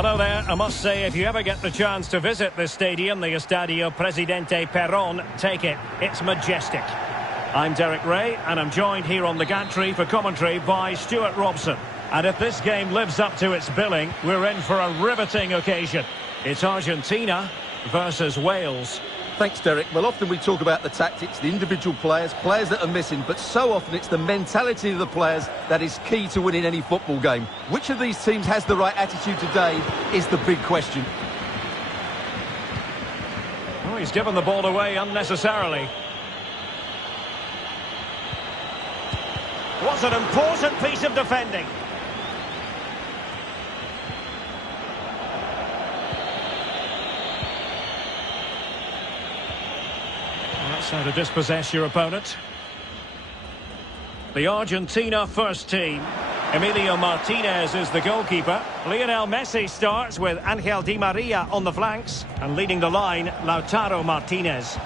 Hello there. I must say, if you ever get the chance to visit this stadium, the Estadio Presidente Perón, take it. It's majestic. I'm Derek Ray, and I'm joined here on the gantry for commentary by Stuart Robson. And if this game lives up to its billing, we're in for a riveting occasion. It's Argentina versus Wales. Thanks, Derek. Well, often we talk about the tactics, the individual players that are missing, but so often it's the mentality of the players that is key to winning any football game. Which of these teams has the right attitude today is the big question. Oh, he's given the ball away unnecessarily. What an important piece of defending. That's how to dispossess your opponent. The Argentina first team. Emilio Martinez is the goalkeeper. Lionel Messi starts with Angel Di Maria on the flanks. And leading the line, Lautaro Martinez.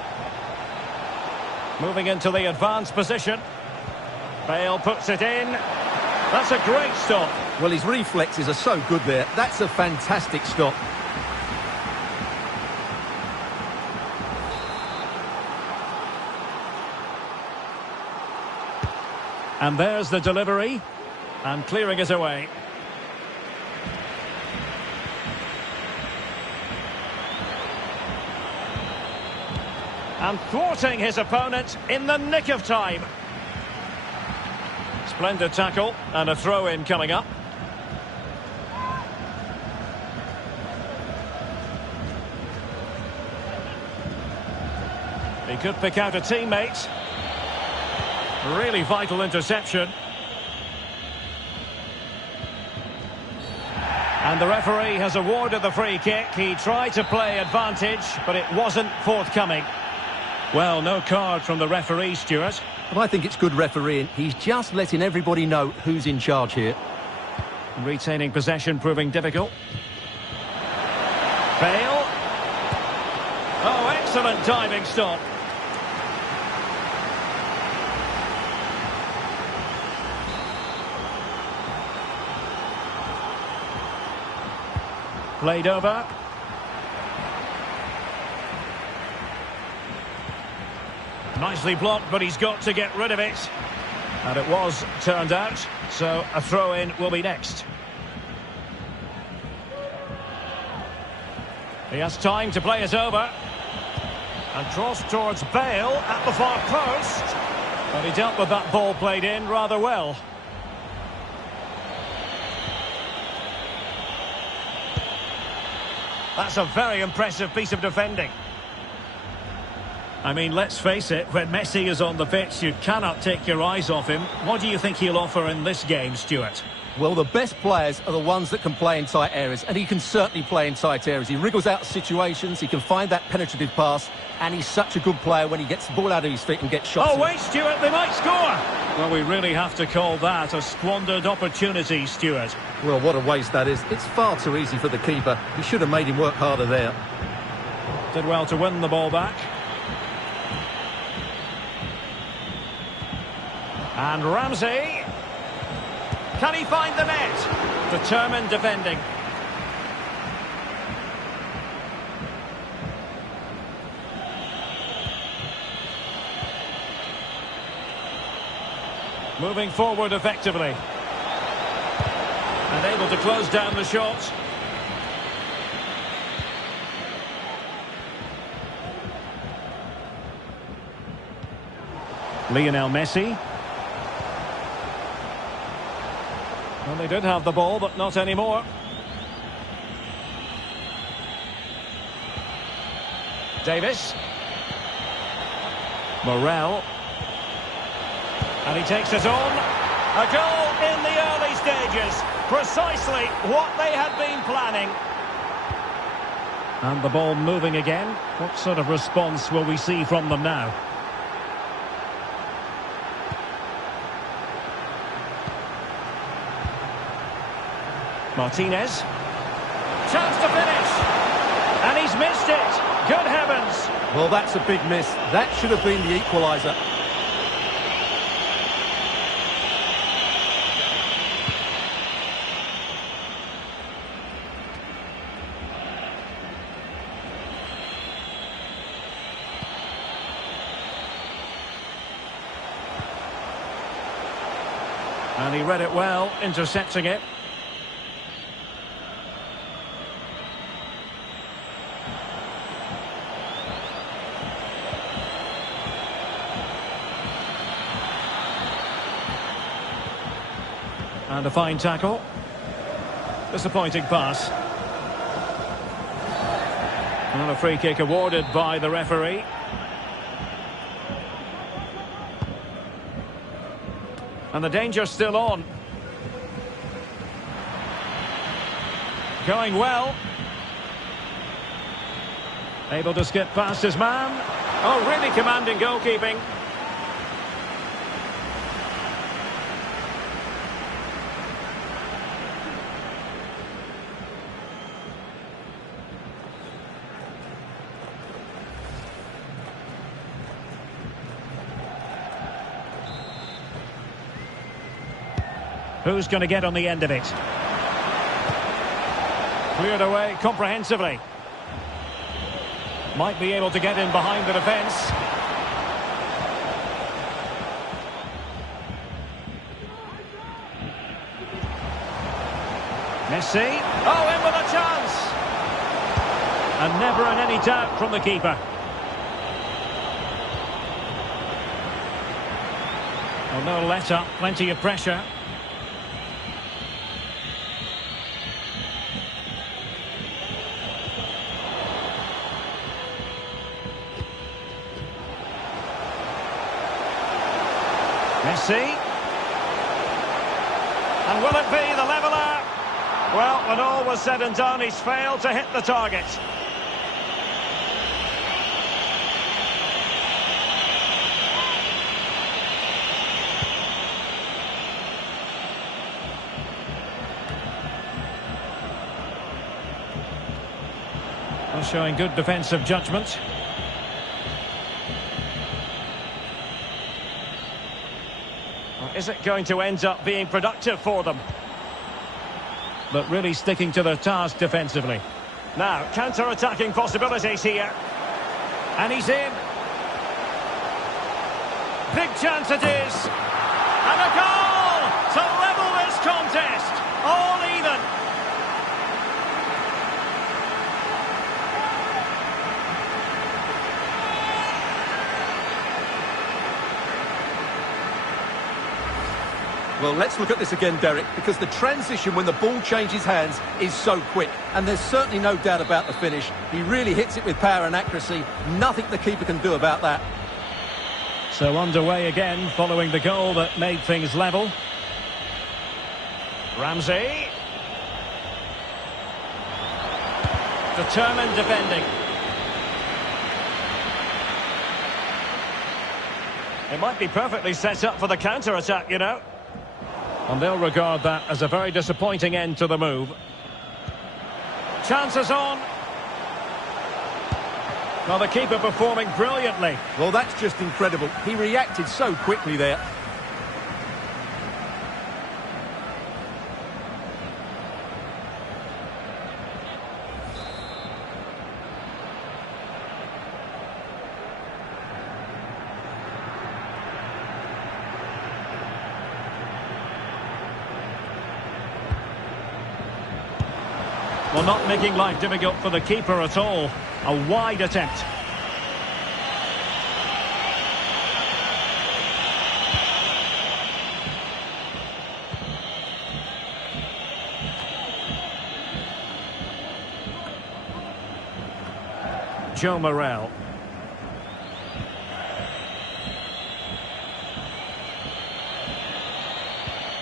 Moving into the advanced position. Bale puts it in. That's a great stop. Well, his reflexes are so good there. That's a fantastic stop. And there's the delivery. And clearing it away. And thwarting his opponent in the nick of time. Splendid tackle and a throw-in coming up. He could pick out a teammate. Really vital interception. And the referee has awarded the free kick. He tried to play advantage, but it wasn't forthcoming. Well, no card from the referee, Stuart. Well, I think it's good refereeing. He's just letting everybody know who's in charge here. Retaining possession proving difficult. Bale. Oh, excellent diving stop. Played over. Nicely blocked, but he's got to get rid of it. And it was turned out, so a throw-in will be next. He has time to play it over. And cross towards Bale at the far post. But he dealt with that ball played in rather well. That's a very impressive piece of defending. I mean, let's face it, when Messi is on the pitch, you cannot take your eyes off him. What do you think he'll offer in this game, Stuart? Well, the best players are the ones that can play in tight areas, and he can certainly play in tight areas. He wriggles out of situations, he can find that penetrative pass, and he's such a good player when he gets the ball out of his feet and gets shots. Oh, wait, Stuart, they might score! Well, we really have to call that a squandered opportunity, Stuart. Well, what a waste that is. It's far too easy for the keeper. He should have made him work harder there. Did well to win the ball back. And Ramsey. Can he find the net? Determined defending. Moving forward effectively. And able to close down the shot. Lionel Messi. Well, they did have the ball, but not anymore. Davis. Morel. And he takes it on. A goal in the early stages. Precisely what they had been planning. And the ball moving again. What sort of response will we see from them now? Martinez. Chance to finish. And he's missed it. Good heavens. Well, that's a big miss. That should have been the equaliser. And he read it well, intercepting it. And a fine tackle. Disappointing pass. And a free kick awarded by the referee. And the danger's still on. Going well. Able to skip past his man. Oh, really commanding goalkeeping. Who's going to get on the end of it? Cleared away comprehensively. Might be able to get in behind the defence. Messi. Oh, in with a chance! And never in any doubt from the keeper. Well, no let up, plenty of pressure. Messi. And will it be the leveller? Well, when all was said and done, he's failed to hit the target. Well, showing good defensive judgment. Is it going to end up being productive for them? But really sticking to their task defensively. Now, counter-attacking possibilities here. And he's in. Big chance it is. And a goal to level this contest. All even. Well, let's look at this again, Derek, because the transition when the ball changes hands is so quick. And there's certainly no doubt about the finish. He really hits it with power and accuracy. Nothing the keeper can do about that. So underway again, following the goal that made things level. Ramsey. Determined defending. It might be perfectly set up for the counter-attack, you know. And they'll regard that as a very disappointing end to the move. Chances on. Well, the keeper performing brilliantly. Well, that's just incredible. He reacted so quickly there. Well, not making life difficult for the keeper at all. A wide attempt. Joe Morel.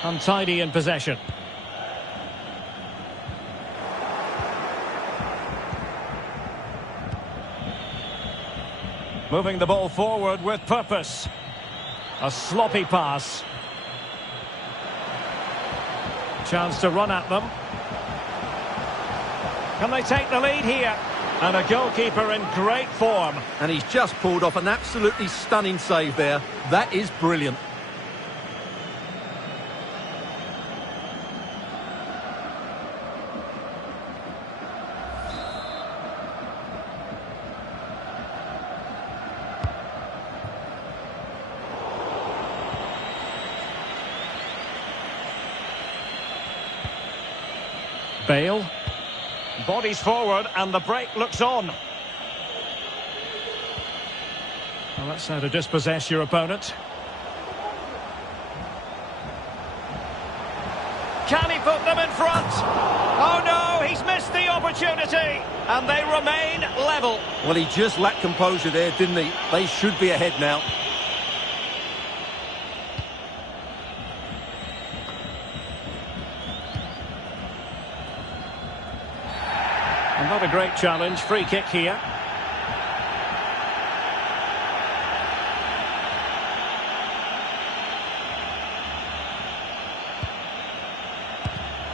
Untidy in possession. Moving the ball forward with purpose. A sloppy pass. Chance to run at them. Can they take the lead here? And a goalkeeper in great form. And he's just pulled off an absolutely stunning save there. That is brilliant. Bale. Bodies forward and the break looks on. Well, that's how to dispossess your opponent. Can he put them in front? Oh no, he's missed the opportunity. And they remain level. Well, he just lacked composure there, didn't he? They should be ahead now. And not a great challenge. Free kick here.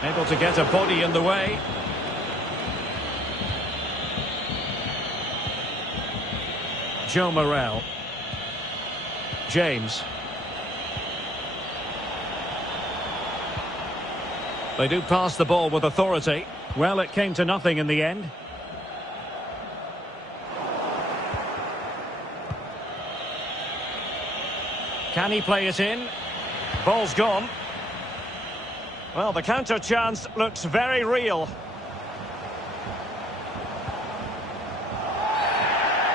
Able to get a body in the way. Joe Morel. James. They do pass the ball with authority. Well, it came to nothing in the end. Can he play it in? Ball's gone. Well, the counter chance looks very real.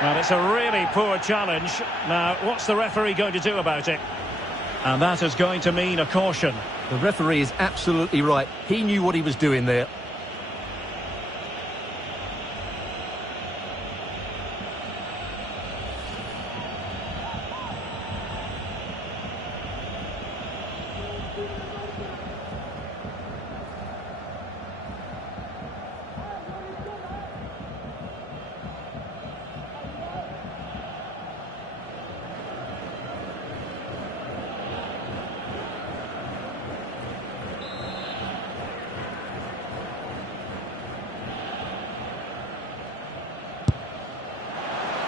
Well, it's a really poor challenge. Now, what's the referee going to do about it? And that is going to mean a caution. The referee is absolutely right. He knew what he was doing there.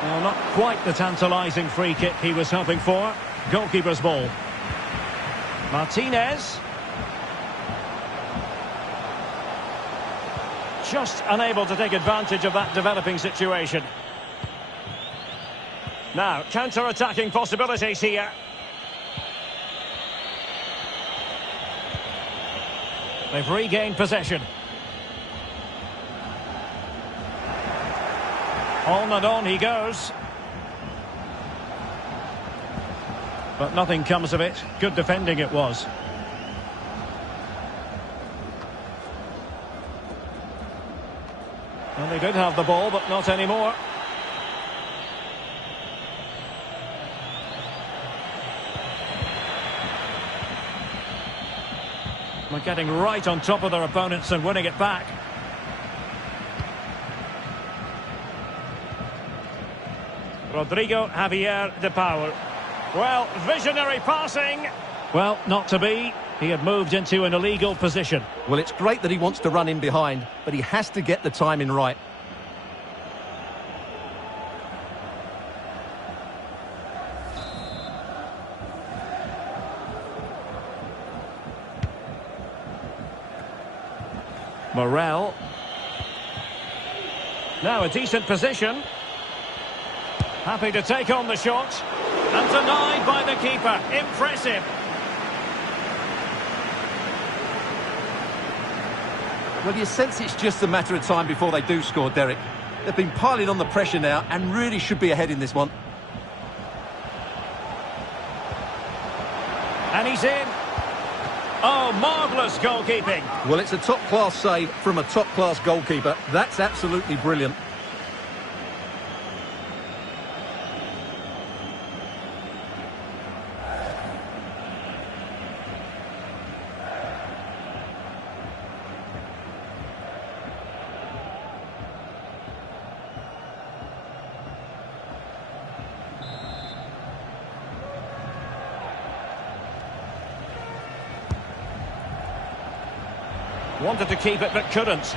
Well, not quite the tantalising free kick he was hoping for. Goalkeeper's ball. Martinez. Just unable to take advantage of that developing situation. Now, counter-attacking possibilities here. They've regained possession. On and on he goes. But nothing comes of it. Good defending it was. And they did have the ball, but not anymore. They're getting right on top of their opponents and winning it back. Rodrigo Javier de Paul. Well, visionary passing. Well, not to be. He had moved into an illegal position. Well, it's great that he wants to run in behind, but he has to get the timing right. Morel. Now a decent position. Happy to take on the shot. And denied by the keeper. Impressive. Well, you sense it's just a matter of time before they do score, Derek. They've been piling on the pressure now and really should be ahead in this one. And he's in. Oh, marvellous goalkeeping. Well, it's a top-class save from a top-class goalkeeper. That's absolutely brilliant. Wanted to keep it, but couldn't.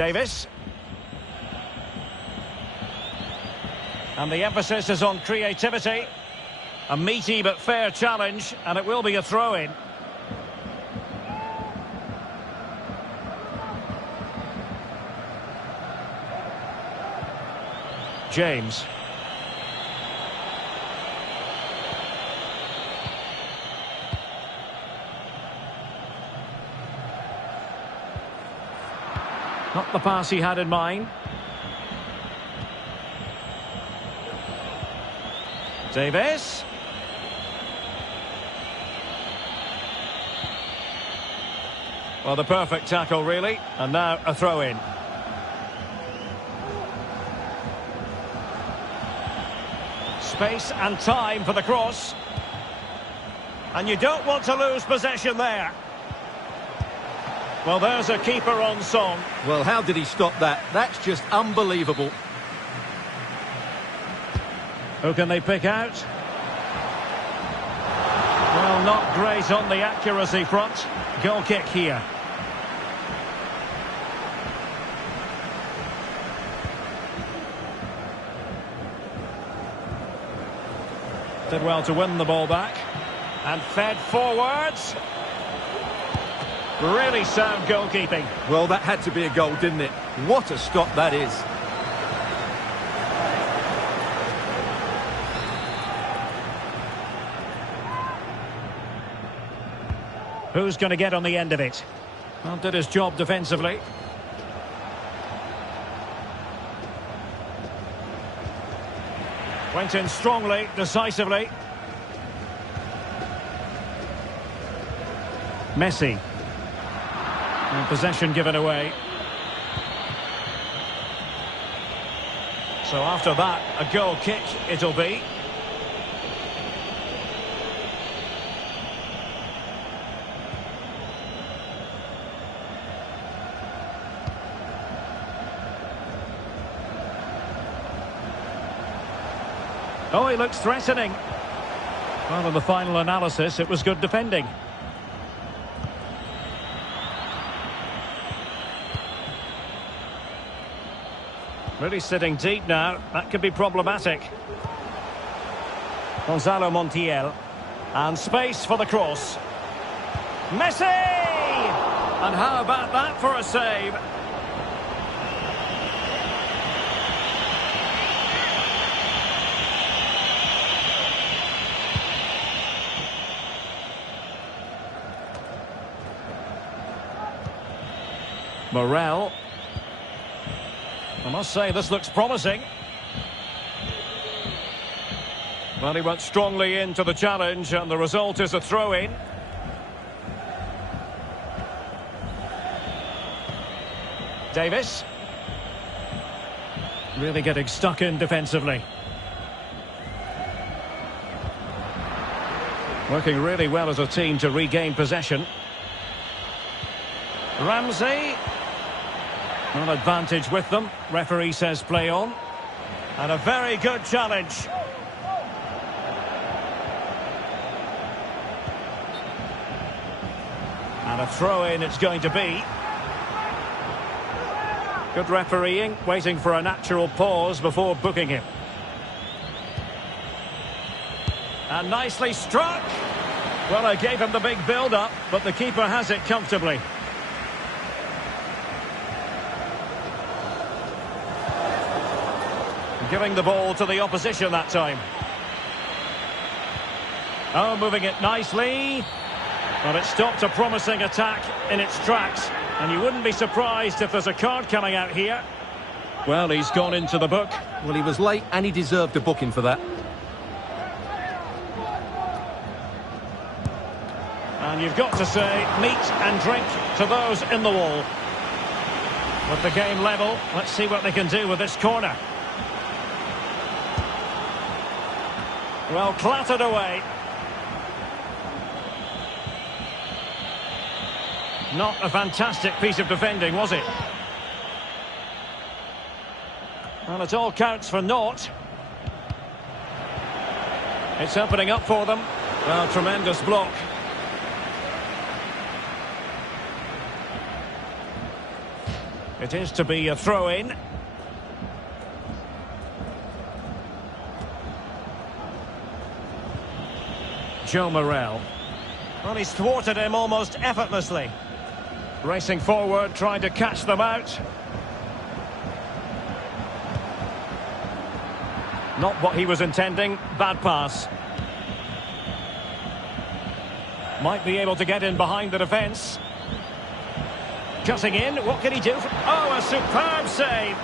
Davis. And the emphasis is on creativity. A meaty but fair challenge, and it will be a throw-in. James. Not the pass he had in mind. Davis. Well, the perfect tackle, really. And now a throw-in. Space and time for the cross. And you don't want to lose possession there. Well, there's a keeper on song. Well, how did he stop that? That's just unbelievable. Who can they pick out? Well, not great on the accuracy front. Goal kick here. Did well to win the ball back. And fed forwards. Really sound goalkeeping. Well, that had to be a goal, didn't it? What a stop that is. Who's going to get on the end of it? Well, did his job defensively. Went in strongly, decisively. Messi. And possession given away. So after that, a goal kick it'll be. Oh, he looks threatening. Well, in the final analysis, it was good defending. Really sitting deep now. That could be problematic. Gonzalo Montiel. And space for the cross. Messi! And how about that for a save? Morel. I must say, this looks promising. Well, he went strongly into the challenge, and the result is a throw-in. Davis. Really getting stuck in defensively. Working really well as a team to regain possession. Ramsey. An advantage with them. Referee says play on. And a very good challenge. And a throw-in it's going to be. Good refereeing, waiting for a natural pause before booking him. And nicely struck. Well, I gave him the big build-up, but the keeper has it comfortably. Giving the ball to the opposition that time. Oh, moving it nicely. But it stopped a promising attack in its tracks. And you wouldn't be surprised if there's a card coming out here. Well, he's gone into the book. Well, he was late and he deserved a booking for that. And you've got to say, meat and drink to those in the wall. With the game level, let's see what they can do with this corner. Well, clattered away. Not a fantastic piece of defending, was it? Well, it all counts for naught. It's opening up for them. Well, tremendous block. It is to be a throw-in. Joe Morel. Well, he's thwarted him almost effortlessly. Racing forward, trying to catch them out. Not what he was intending. Bad pass. Might be able to get in behind the defence. Cutting in. What can he do? Oh, a superb save.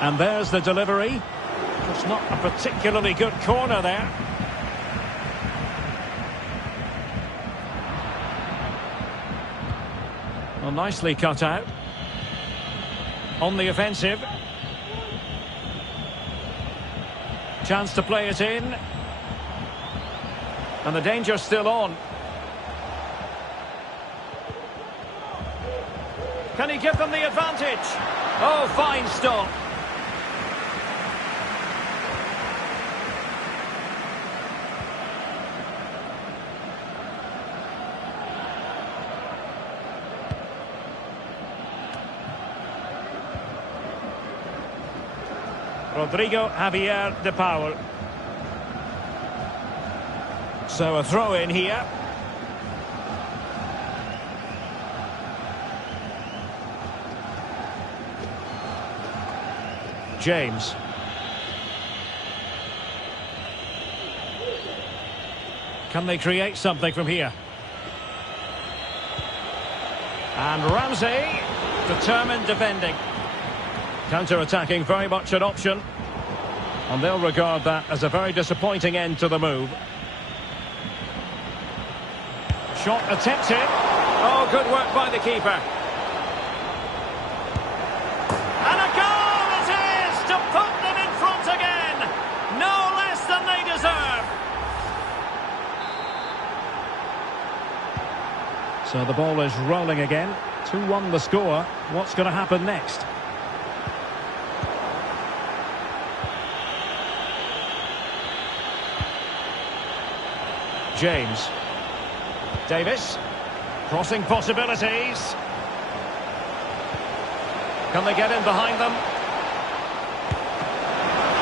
And there's the delivery. It's not a particularly good corner there. Well, nicely cut out. On the offensive. Chance to play it in. And the danger's still on. Can he give them the advantage? Oh, fine stop. Rodrigo Javier de Paul. So a throw in here. James. Can they create something from here? And Ramsey, determined defending. Counter-attacking, very much an option. And they'll regard that as a very disappointing end to the move. Shot attempted. Oh, good work by the keeper. And a goal it is to put them in front again. No less than they deserve. So the ball is rolling again. 2-1 the score. What's going to happen next? James. Davis. Crossing possibilities. Can they get in behind them?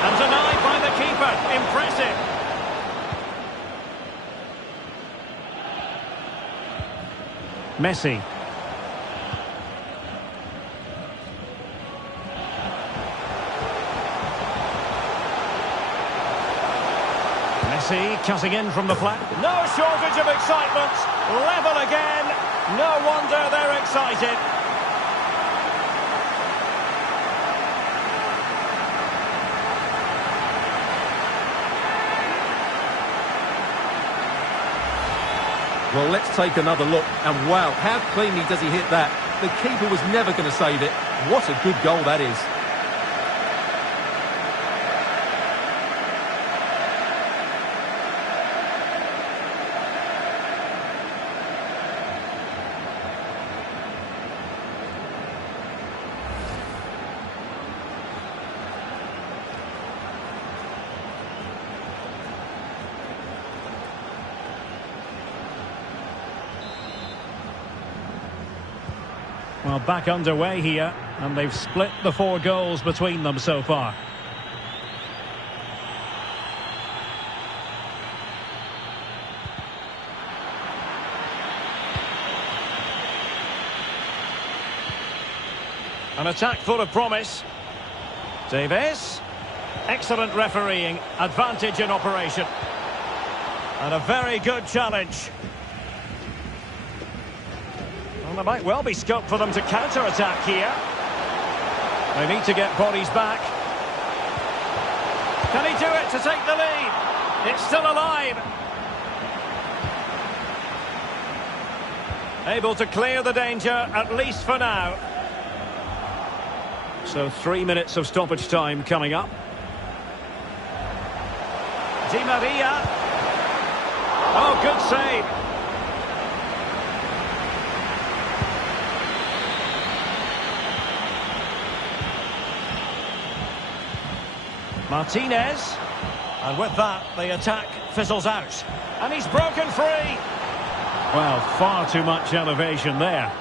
And denied by the keeper. Impressive. Messi. Messi cutting in from the flat. No shortage of excitement. Level again. No wonder they're excited. Well, let's take another look. And wow, how cleanly does he hit that? The keeper was never going to save it. What a good goal that is. Well, back underway here, and they've split the 4 goals between them so far. An attack full of promise. Davis. Excellent refereeing. Advantage in operation. And a very good challenge. Well, there might well be scope for them to counter-attack here. They need to get bodies back. Can he do it to take the lead? It's still alive. Able to clear the danger, at least for now. So 3 minutes of stoppage time coming up. Di Maria. Oh, good save. Martinez. And with that, the attack fizzles out. And he's broken free. Well, far too much elevation there.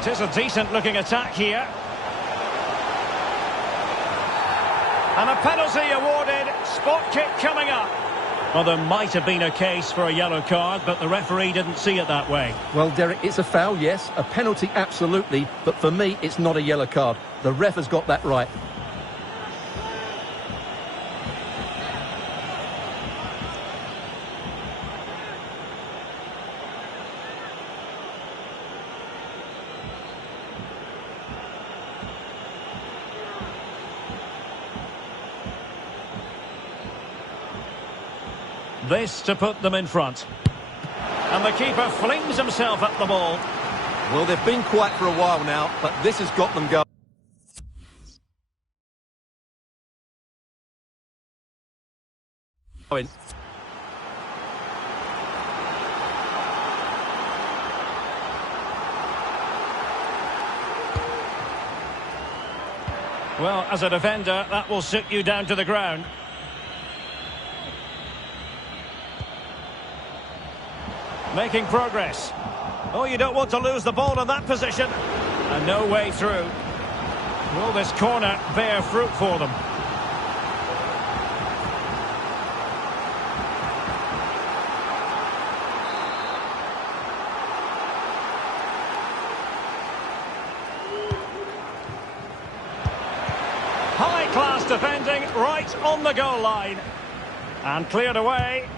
It is a decent-looking attack here. And a penalty awarded. Spot kick coming up. Well, there might have been a case for a yellow card, but the referee didn't see it that way. Well, Derek, it's a foul, yes. A penalty, absolutely. But for me, it's not a yellow card. The ref has got that right. This to put them in front. And the keeper flings himself at the ball. Well, they've been quiet for a while now, but this has got them going. Well, as a defender, that will sit you down to the ground. Making progress. Oh, you don't want to lose the ball in that position. And no way through. Will this corner bear fruit for them? High-class defending right on the goal line. And cleared away.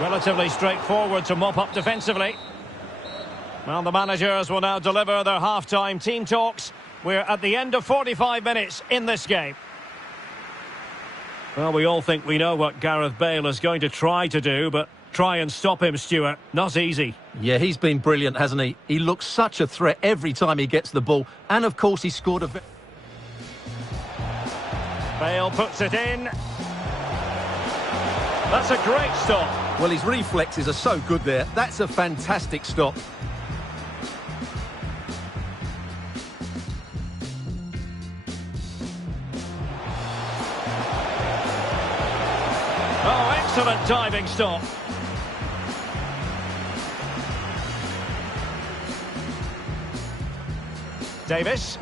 Relatively straightforward to mop up defensively. Well, the managers will now deliver their half-time team talks. We're at the end of 45 minutes in this game. Well, we all think we know what Gareth Bale is going to try to do, but try and stop him, Stuart. Not easy. Yeah, he's been brilliant, hasn't he? He looks such a threat every time he gets the ball. And, of course, he scored a... Bale puts it in. That's a great stop. Well, his reflexes are so good there. That's a fantastic stop. Oh, excellent diving stop. Davis.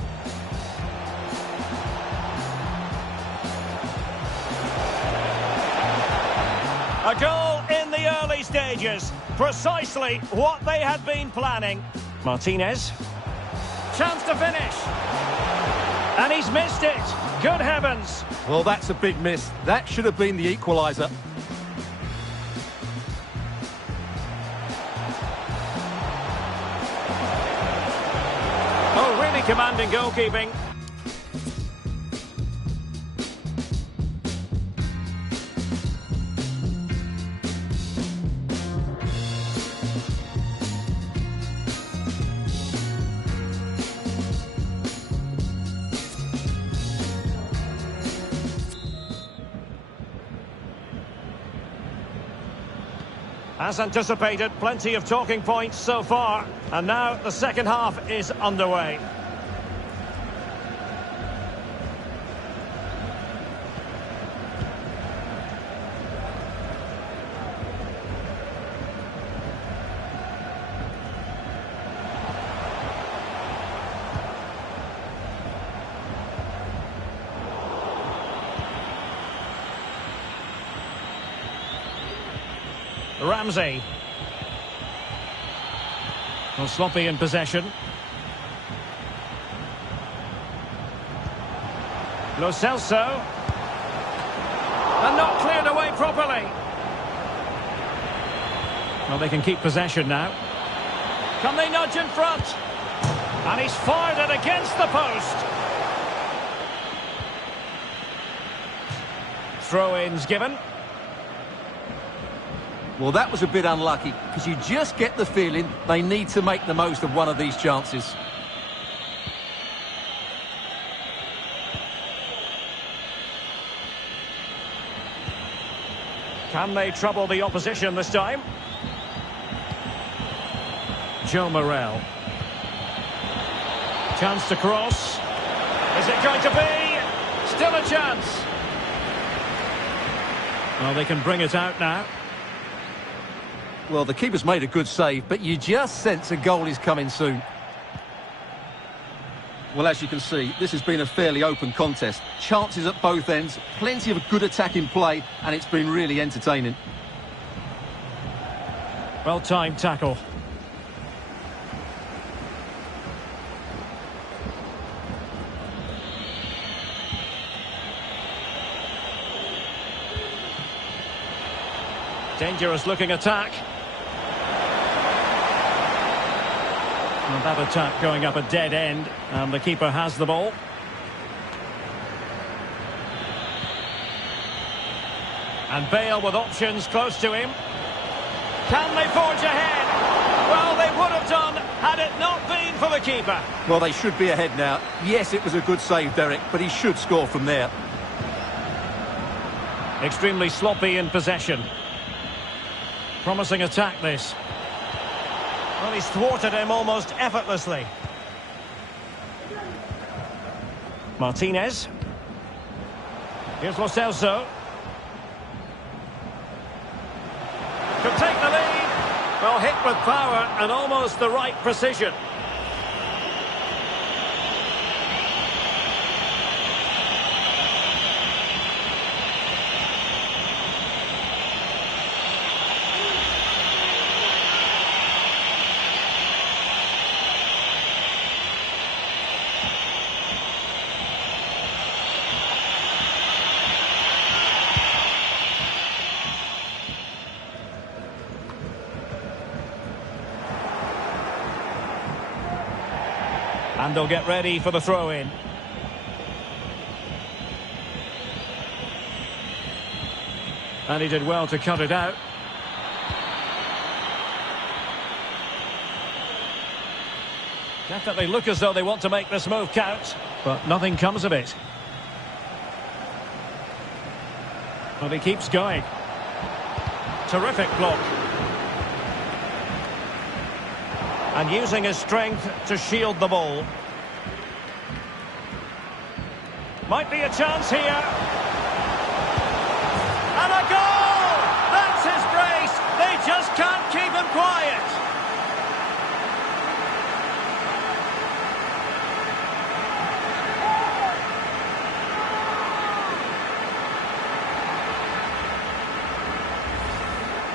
A goal in the early stages. Precisely what they had been planning. Martinez. Chance to finish. And he's missed it. Good heavens. Well, that's a big miss. That should have been the equaliser. Oh, really commanding goalkeeping. As anticipated, plenty of talking points so far. And now the second half is underway. Ramsey. Well, sloppy in possession. Lo Celso. And not cleared away properly. Well, they can keep possession now. Can they nudge in front? And he's fired it against the post. Throw-ins given. Well, that was a bit unlucky, because you just get the feeling they need to make the most of one of these chances. Can they trouble the opposition this time? Joe Morel. Chance to cross. Is it going to be? Still a chance. Well, they can bring it out now. Well, the keeper's made a good save, but you just sense a goal is coming soon. Well, as you can see, this has been a fairly open contest. Chances at both ends, plenty of good attacking play, and it's been really entertaining. Well-timed tackle. Dangerous-looking attack. And that attack going up a dead end, and the keeper has the ball. And Bale with options close to him. Can they forge ahead? Well, they would have done had it not been for the keeper. Well, they should be ahead now. Yes, it was a good save, Derek, but he should score from there. Extremely sloppy in possession. Promising attack, this. Well, he's thwarted him almost effortlessly. Martinez. Here's Lo Celso. Could take the lead. Well, hit with power and almost the right precision. And they'll get ready for the throw-in. And he did well to cut it out. Definitely look as though they want to make this move count, but nothing comes of it. But he keeps going. Terrific block. And using his strength to shield the ball. Might be a chance here. And a goal! That's his brace. They just can't keep him quiet.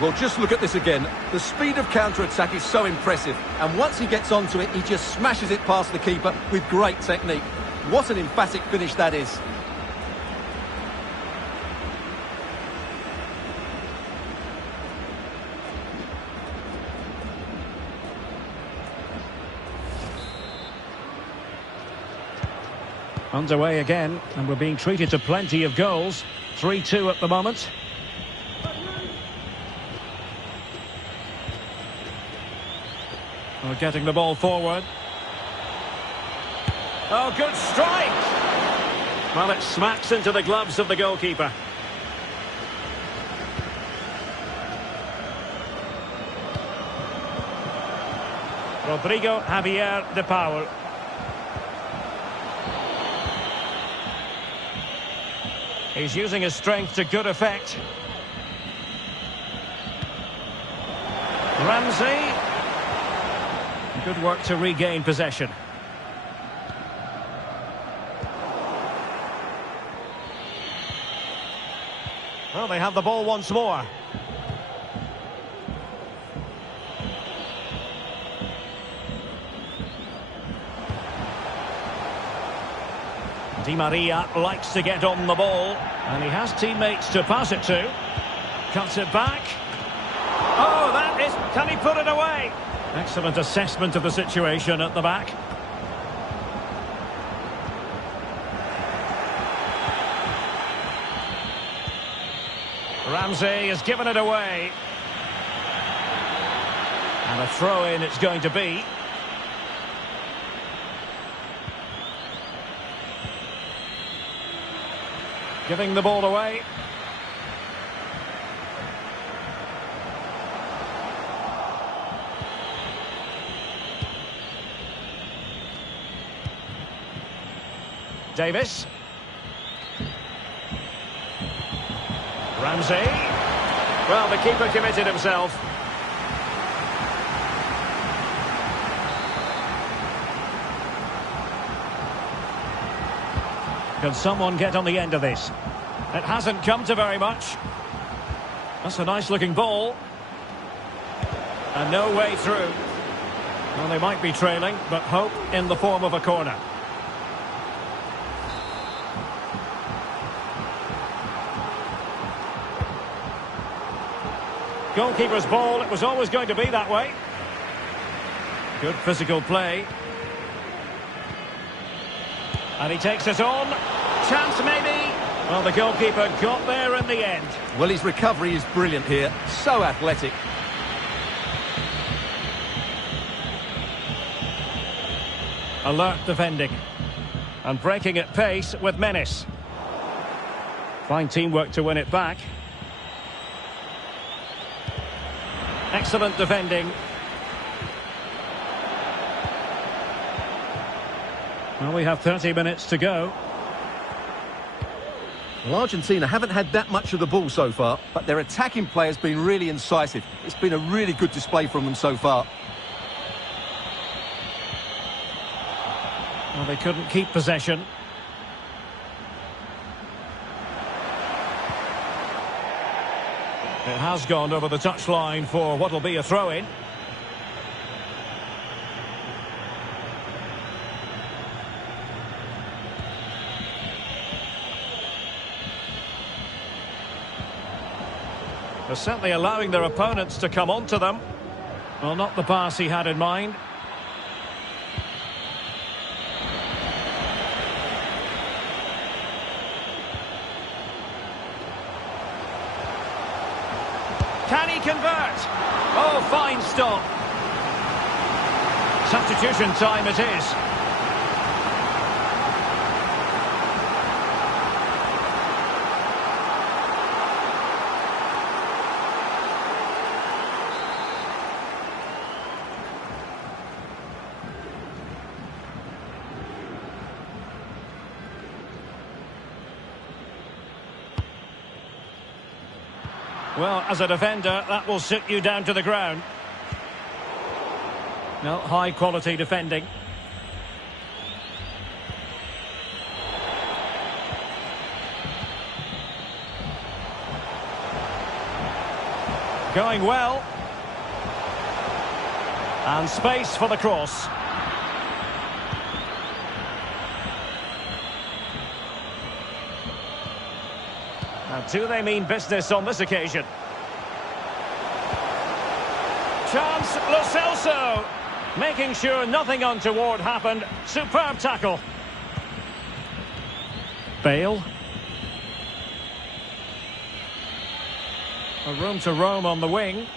Well, just look at this again. The speed of counter-attack is so impressive. And once he gets onto it, he just smashes it past the keeper with great technique. What an emphatic finish that is. Underway again, and we're being treated to plenty of goals. 3-2 at the moment. We're getting the ball forward. Oh, good strike! Well, it smacks into the gloves of the goalkeeper. Rodrigo Javier de Paul. He's using his strength to good effect. Ramsey. Good work to regain possession. Well, they have the ball once more. Di Maria likes to get on the ball, and he has teammates to pass it to. Cuts it back. Oh, that is... Can he put it away? Excellent assessment of the situation at the back. Ramsey has given it away. And a throw-in it's going to be. Giving the ball away. Davis. Ramsey. Well, the keeper committed himself. Can someone get on the end of this? It hasn't come to very much. That's a nice-looking ball. And no way through. Well, they might be trailing, but hope in the form of a corner. Goalkeeper's ball, it was always going to be that way. Good physical play. And he takes it on. Chance maybe. Well, the goalkeeper got there in the end. Well, his recovery is brilliant here. So athletic. Alert defending. And breaking at pace with menace. Fine teamwork to win it back. Excellent defending. Well, we have 30 minutes to go. Well, Argentina haven't had that much of the ball so far, but their attacking play has been really incisive. It's been a really good display from them so far. Well, they couldn't keep possession. It has gone over the touchline for what will be a throw-in. They're certainly allowing their opponents to come onto them. Well, not the pass he had in mind. Can he convert? Oh, fine stop. Substitution time it is. Well, as a defender, that will sit you down to the ground. No, high-quality defending. Going well. And space for the cross. Now, do they mean business on this occasion? Chance, Lo Celso, making sure nothing untoward happened. Superb tackle. Bale. A room to roam on the wing.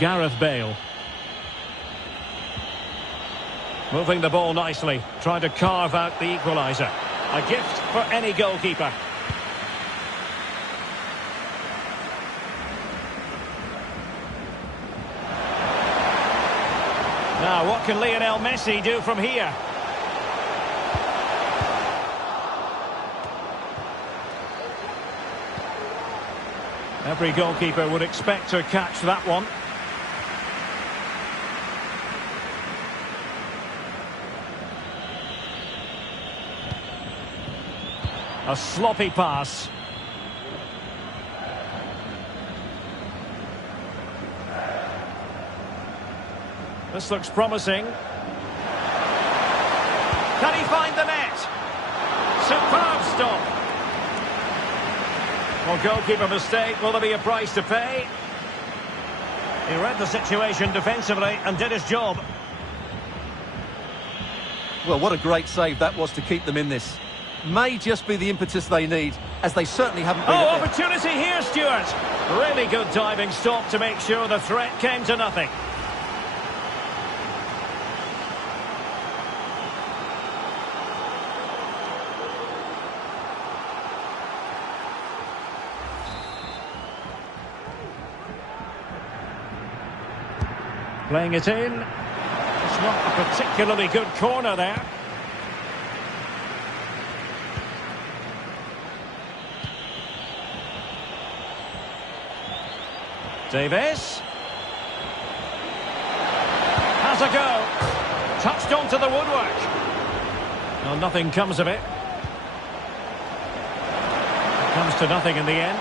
Gareth Bale. Moving the ball nicely, trying to carve out the equaliser. A gift for any goalkeeper. Now, what can Lionel Messi do from here? Every goalkeeper would expect to catch that one. A sloppy pass. This looks promising. Can he find the net? Superb stop. Well, goalkeeper mistake. Will there be a price to pay? He read the situation defensively and did his job. Well, what a great save that was to keep them in this. may just be the impetus they need, as they certainly haven't been. Oh, opportunity here, Stuart. Really good diving stop to make sure the threat came to nothing. Playing it in. It's not a particularly good corner there. Davis. Has a go. Touched onto the woodwork. Well, nothing comes of it. It comes to nothing in the end.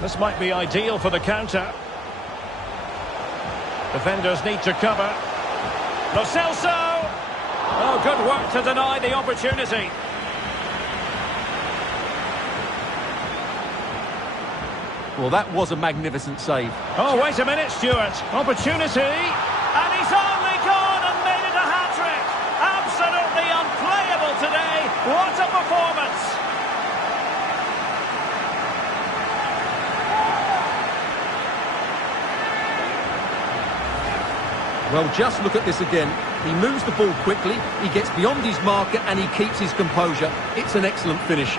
This might be ideal for the counter. Defenders need to cover. Lo Celso! Oh, good work to deny the opportunity. Well, that was a magnificent save. Oh, wait a minute, Stuart. Opportunity. And he's only gone and made it a hat-trick. Absolutely unplayable today. What a performance. Well, just look at this again. He moves the ball quickly, he gets beyond his marker and he keeps his composure. It's an excellent finish.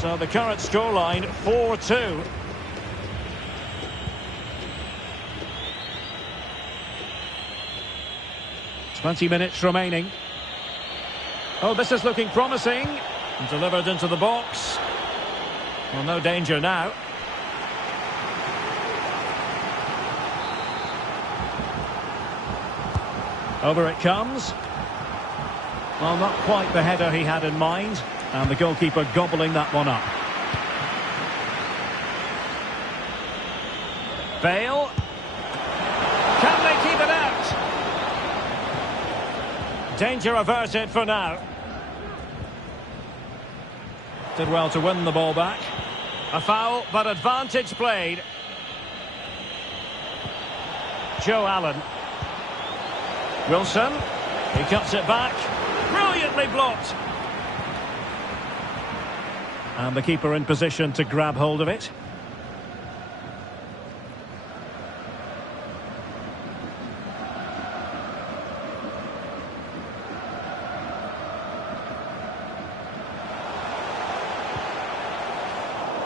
So the current scoreline, 4-2. Twenty minutes remaining. Oh, this is looking promising. And delivered into the box. Well, no danger now. Over it comes. Well, not quite the header he had in mind. And the goalkeeper gobbling that one up. Bale. Can they keep it out? Danger averted for now. Did well to win the ball back. A foul, but advantage played. Joe Allen. Wilson. He cuts it back. Brilliantly blocked. And the keeper in position to grab hold of it.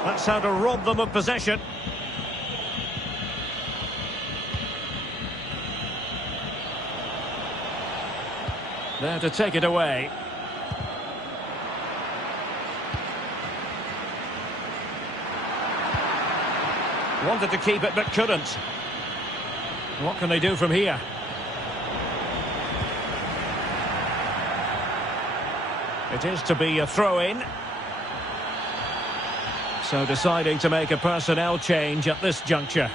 That's how to rob them of possession. There to take it away. Wanted to keep it but couldn't. What can they do from here? It is to be a throw-in. So deciding to make a personnel change at this juncture.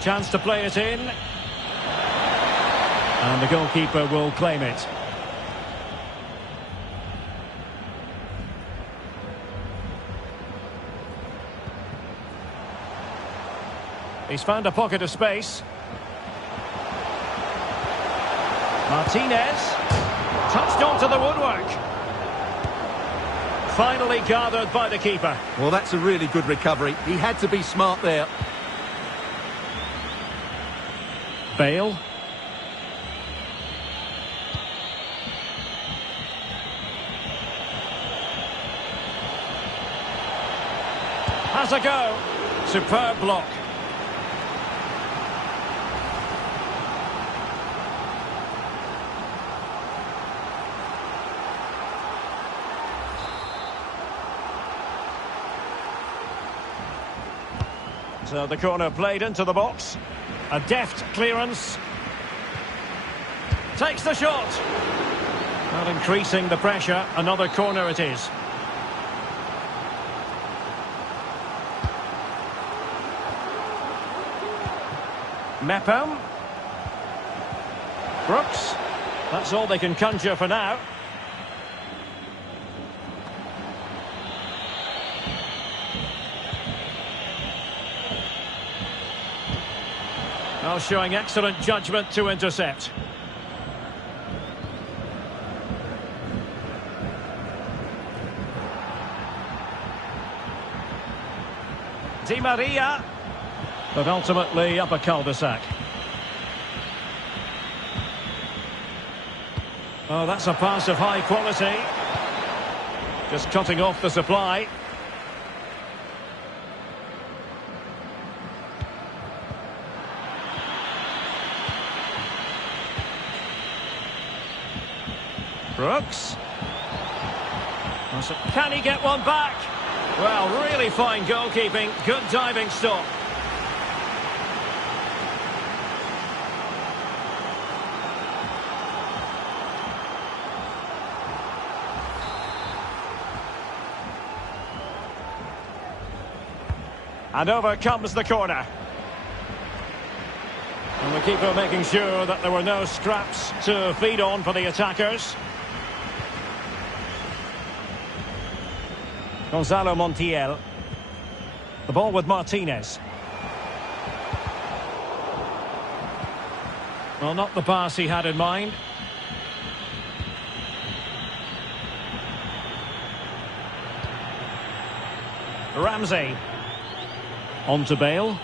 Chance to play it in. And the goalkeeper will claim it. He's found a pocket of space. Martinez. Touched onto the woodwork. Finally gathered by the keeper. Well, that's a really good recovery. He had to be smart there. Bale. Has a go. Superb block. So the corner played into the box. A deft clearance. Takes the shot. Well, increasing the pressure. Another corner it is. Mepham. Brooks. That's all they can conjure for now. Well, showing excellent judgment to intercept. Di Maria. But ultimately up a cul-de-sac. Oh, that's a pass of high quality. Just cutting off the supply. Brooks. Can he get one back? Well, really fine goalkeeping. Good diving stop. And over comes the corner. And the keeper making sure that there were no scraps to feed on for the attackers. Gonzalo Montiel. The ball with Martinez. Well, not the pass he had in mind. Ramsey. On to Bale.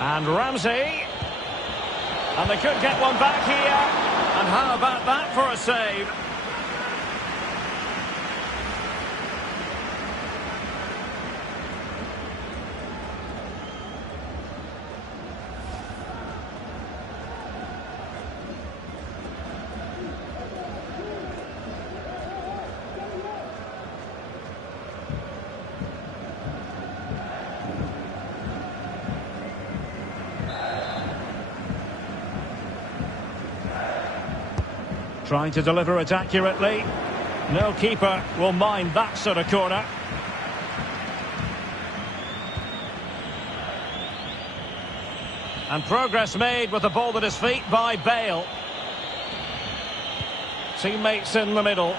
And Ramsey. And they could get one back here. And how about that for a save? Trying to deliver it accurately. No keeper will mind that sort of corner. And progress made with the ball at his feet by Bale. Teammates in the middle.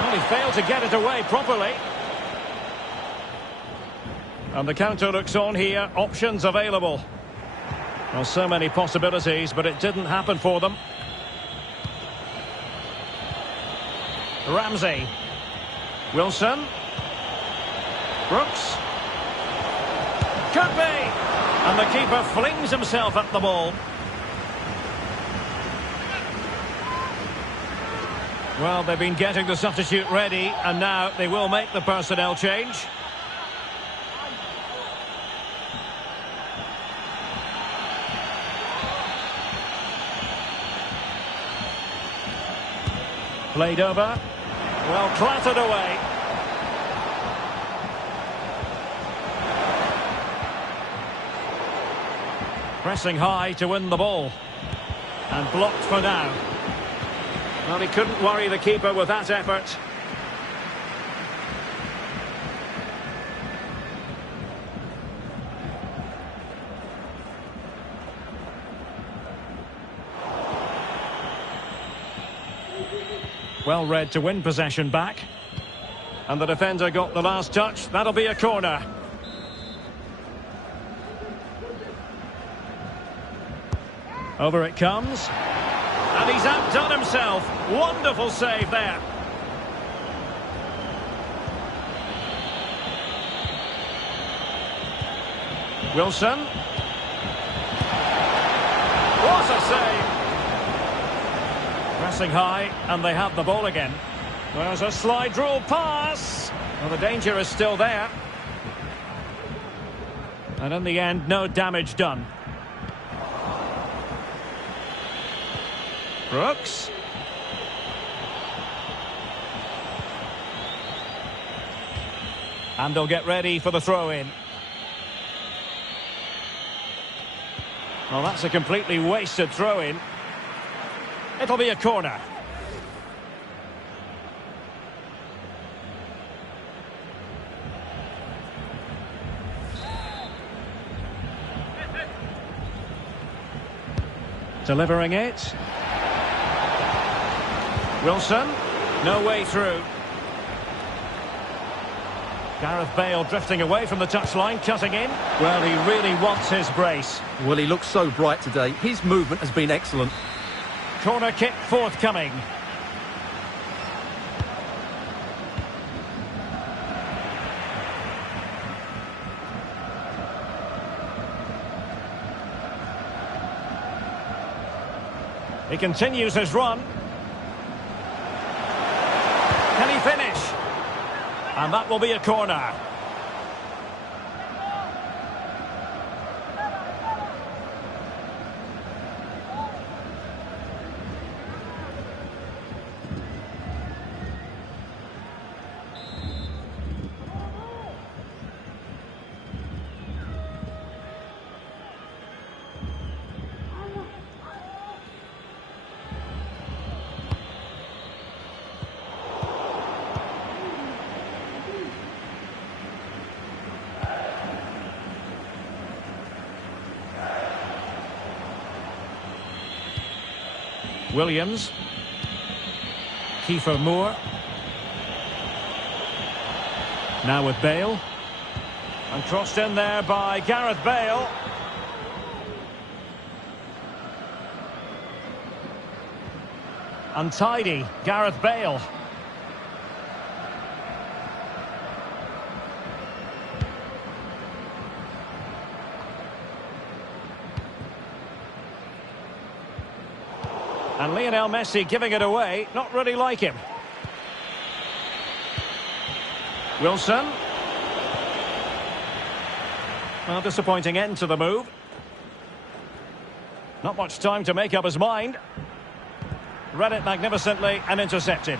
Well, he failed to get it away properly. And the counter looks on here. Options available. Well, so many possibilities, but it didn't happen for them. Ramsey. Wilson. Brooks. Could be. And the keeper flings himself at the ball. Well, they've been getting the substitute ready, and now they will make the personnel change. Played over. Well, clattered away. Pressing high to win the ball. And blocked for now. Well, he couldn't worry the keeper with that effort. Well read to win possession back. And the defender got the last touch. That'll be a corner. Over it comes. And he's outdone himself. Wonderful save there. Wilson. What a save. Pressing high, and they have the ball again. There's a slide rule pass. Well, the danger is still there. And in the end, no damage done. Brooks. And they'll get ready for the throw-in. Well, that's a completely wasted throw-in. It'll be a corner. Delivering it. Wilson, no way through. Gareth Bale drifting away from the touchline, cutting in. Well, he really wants his brace. Well, he looks so bright today. His movement has been excellent. Corner kick forthcoming. He continues his run. Can he finish? And that will be a corner. Williams. Kiefer Moore. Now with Bale. And crossed in there by Gareth Bale. Untidy, Gareth Bale. And Lionel Messi giving it away, not really like him. Wilson. Well, disappointing end to the move. Not much time to make up his mind. Read it magnificently and intercepted.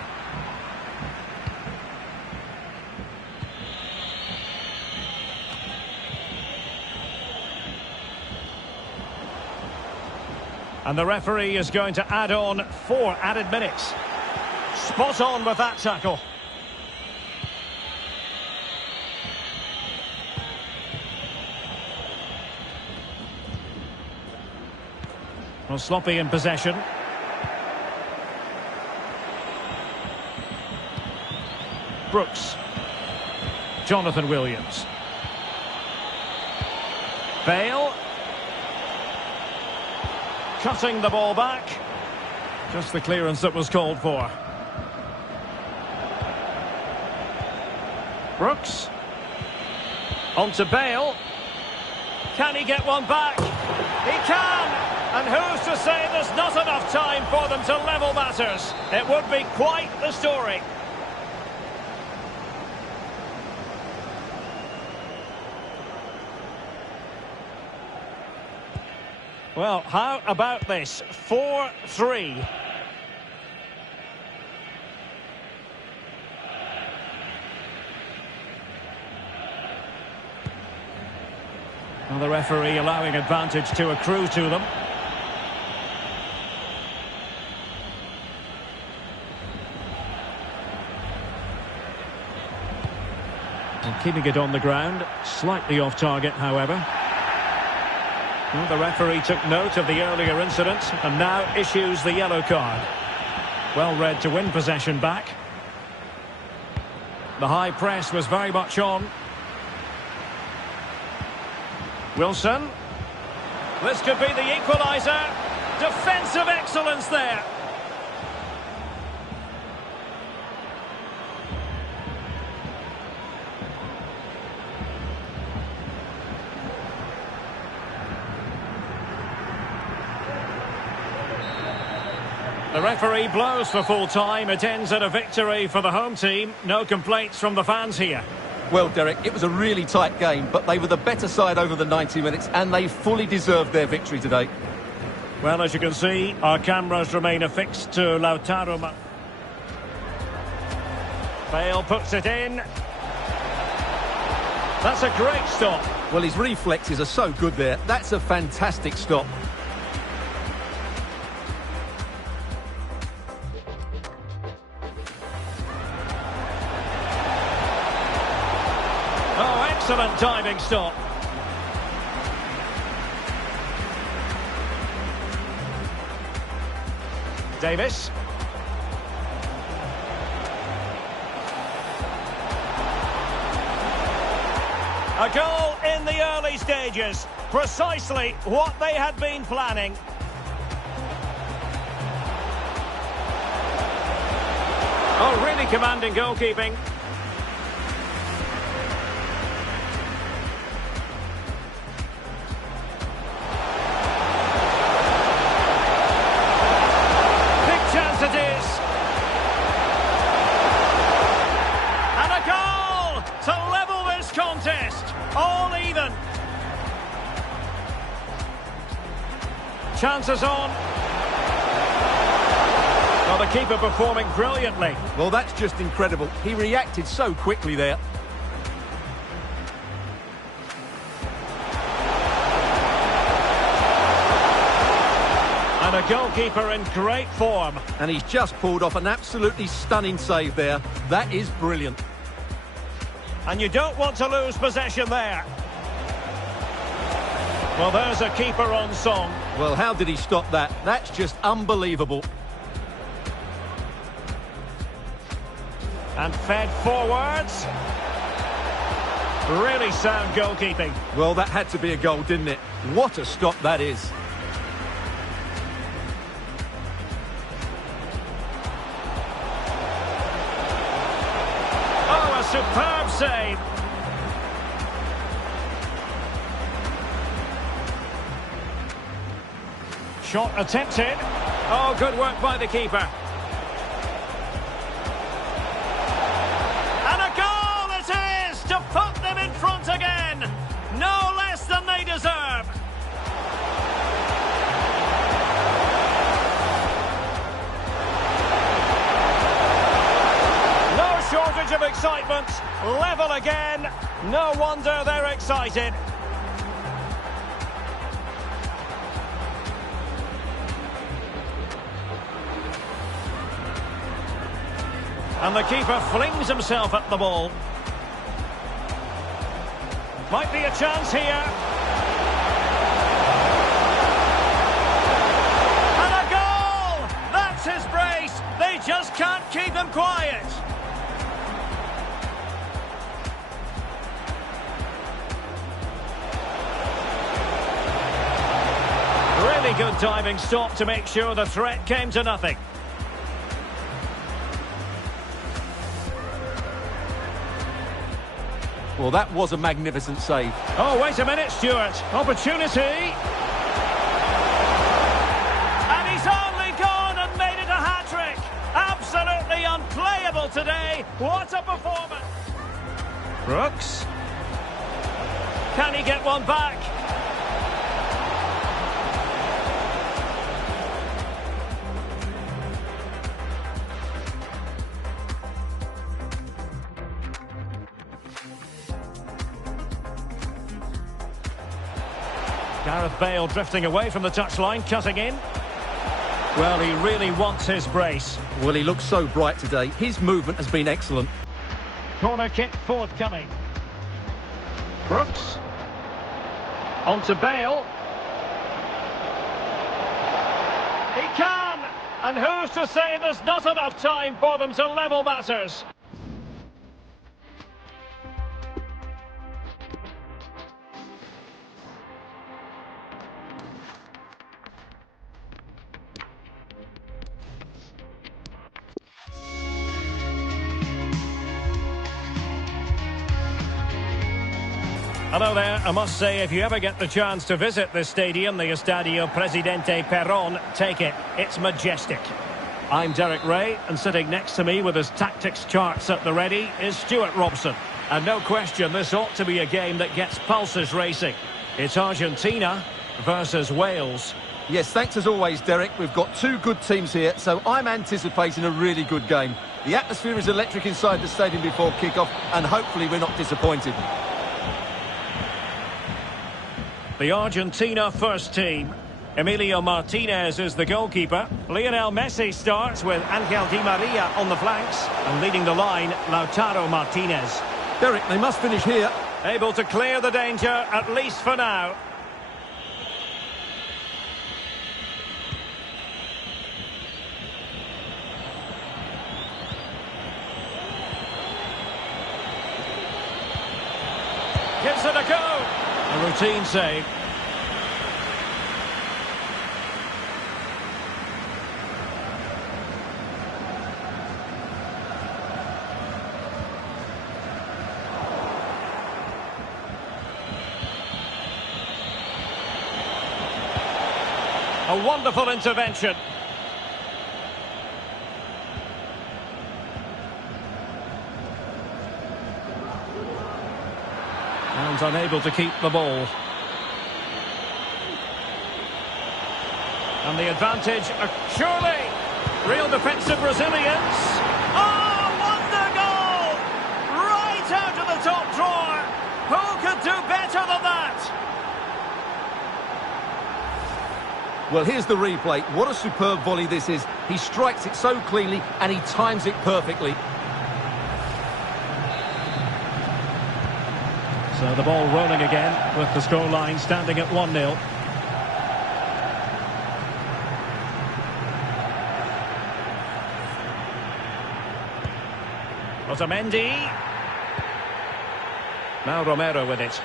And the referee is going to add on 4 added minutes. Spot on with that tackle. Well, sloppy in possession. Brooks. Jonathan Williams. Bale. Cutting the ball back. Just the clearance that was called for. Brooks. On to Bale. Can he get one back? He can! And who's to say there's not enough time for them to level matters? It would be quite the story. Well, how about this? 4-3. Well, the referee allowing advantage to accrue to them. And keeping it on the ground, slightly off target, however. Well, the referee took note of the earlier incident and now issues the yellow card. Well read to win possession back. The high press was very much on. Wilson. This could be the equaliser. Defensive excellence there. The referee blows for full time. It ends at a victory for the home team. No complaints from the fans here. Well, Derek, it was a really tight game, but they were the better side over the 90 minutes, and they fully deserved their victory today. Well, as you can see, our cameras remain affixed to Lautaro. Bale puts it in. That's a great stop. Well, his reflexes are so good there. That's a fantastic stop. Oh, excellent diving stop. Davis. A goal in the early stages. Precisely what they had been planning. Oh, really commanding goalkeeping. Big chance it is. And a goal to level this contest. All even. Chances on. Well, the keeper performing brilliantly. Well, that's just incredible. He reacted so quickly there. And a goalkeeper in great form. And he's just pulled off an absolutely stunning save there. That is brilliant. And you don't want to lose possession there. Well, there's a keeper on song. Well, how did he stop that? That's just unbelievable. And fed forwards. Really sound goalkeeping. Well, that had to be a goal, didn't it? What a stop that is. Oh, a superb save. Shot attempted. Oh, good work by the keeper. And a goal it is to put them in front again. No less than they deserve. No shortage of excitement. Level again. No wonder they're excited. And the keeper flings himself at the ball. Might be a chance here. And a goal! That's his brace. They just can't keep him quiet. Really good diving stop to make sure the threat came to nothing. Well, that was a magnificent save. Oh, wait a minute, Stuart. Opportunity. And he's only gone and made it a hat-trick. Absolutely unplayable today. What a performance. Brooks. Can he get one back? Gareth Bale drifting away from the touchline, cutting in. Well, he really wants his brace. Well, he looks so bright today. His movement has been excellent. Corner kick forthcoming. Brooks. On to Bale. He can! And who's to say there's not enough time for them to level matters? Hello there. I must say, if you ever get the chance to visit this stadium, the Estadio Presidente Perón, take it. It's majestic. I'm Derek Ray, and sitting next to me with his tactics charts at the ready is Stuart Robson. And no question, this ought to be a game that gets pulses racing. It's Argentina versus Wales. Yes, thanks as always, Derek. We've got two good teams here, so I'm anticipating a really good game. The atmosphere is electric inside the stadium before kick-off, and hopefully we're not disappointed. The Argentina first team. Emilio Martinez is the goalkeeper. Lionel Messi starts with Angel Di Maria on the flanks. And leading the line, Lautaro Martinez. Derek, they must finish here. Able to clear the danger, at least for now. Gives it a go. A routine save. A wonderful intervention. And unable to keep the ball. And the advantage, surely, real defensive resilience. Oh, wonder goal! Right out of the top drawer. Who could do better than that? Well, here's the replay. What a superb volley this is. He strikes it so cleanly and he times it perfectly. So the ball rolling again with the scoreline standing at 1-0. Otamendi. Now Romero with it.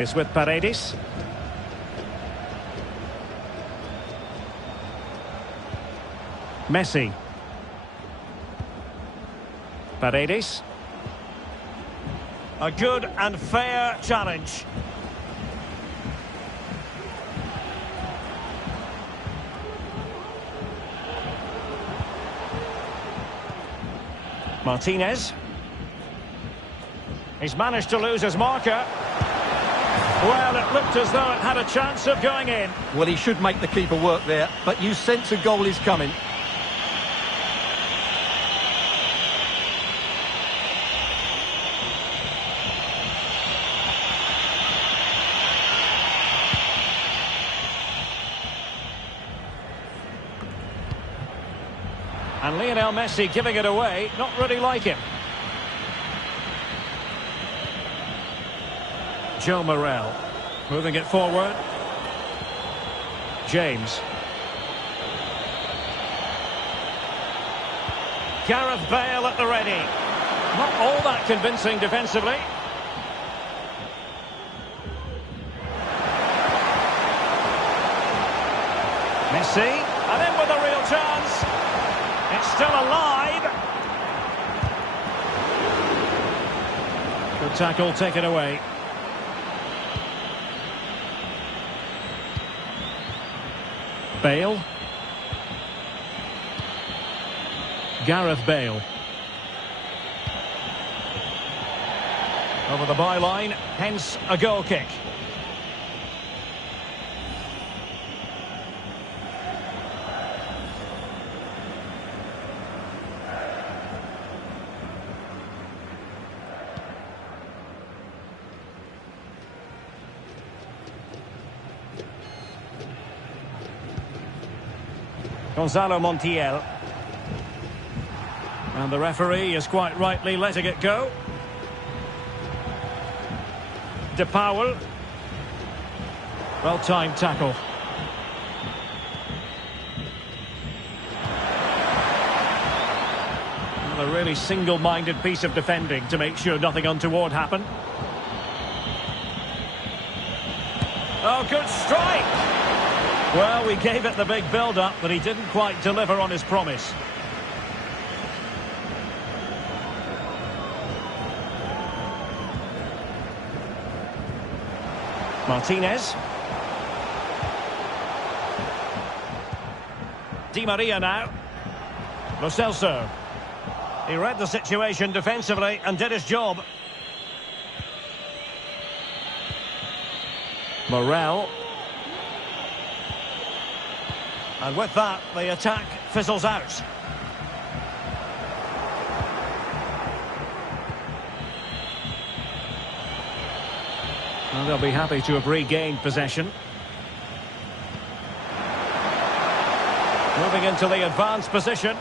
It's with Paredes. Messi. Paredes. A good and fair challenge. Martinez. He's managed to lose his marker. Well, it looked as though it had a chance of going in. Well, he should make the keeper work there, but you sense a goal is coming. And Lionel Messi giving it away, not really like him. Joe Morel, moving it forward. James. Gareth Bale at the ready. Not all that convincing defensively. Messi, and in with a real chance. It's still alive. Good tackle, taken away. Bale. Gareth Bale. Over the byline, hence a goal kick. Gonzalo Montiel. And the referee is quite rightly letting it go. De Paul. Well-timed tackle. And a really single-minded piece of defending to make sure nothing untoward happened. Oh, good strike! Well, we gave it the big build-up, but he didn't quite deliver on his promise. Martinez. Di Maria now. Lo Celso. He read the situation defensively and did his job. Morel. And with that, the attack fizzles out. And they'll be happy to have regained possession. Moving into the advanced position.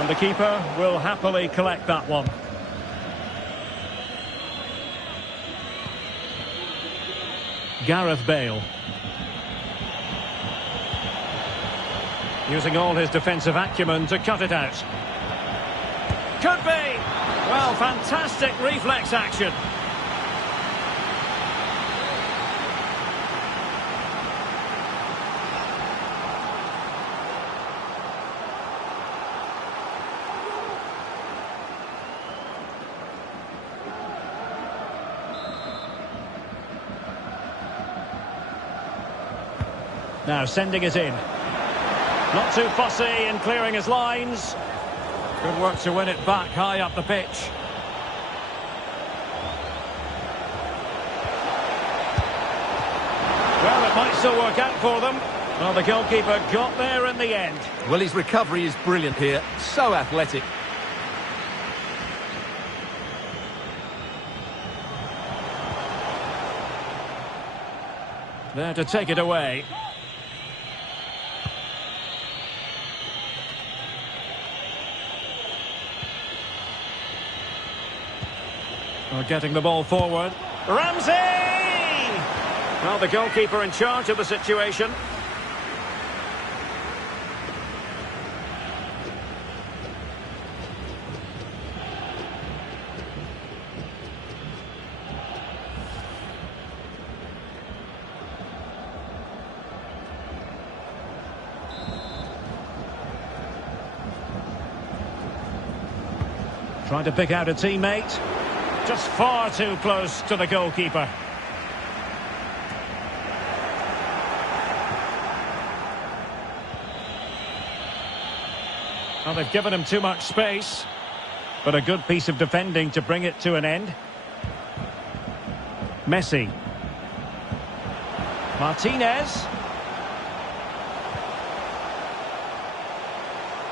And the keeper will happily collect that one. Gareth Bale. Using all his defensive acumen to cut it out. Could be! Well, fantastic reflex action. Now sending it in. Not too fussy in clearing his lines. Good work to win it back high up the pitch. Well, it might still work out for them. Well, the goalkeeper got there in the end. Well, his recovery is brilliant here. So athletic. There to take it away. Well, getting the ball forward. Ramsey! Well, the goalkeeper in charge of the situation. Trying to pick out a teammate. Just far too close to the goalkeeper. Well, they've given him too much space, but a good piece of defending to bring it to an end. Messi. Martinez.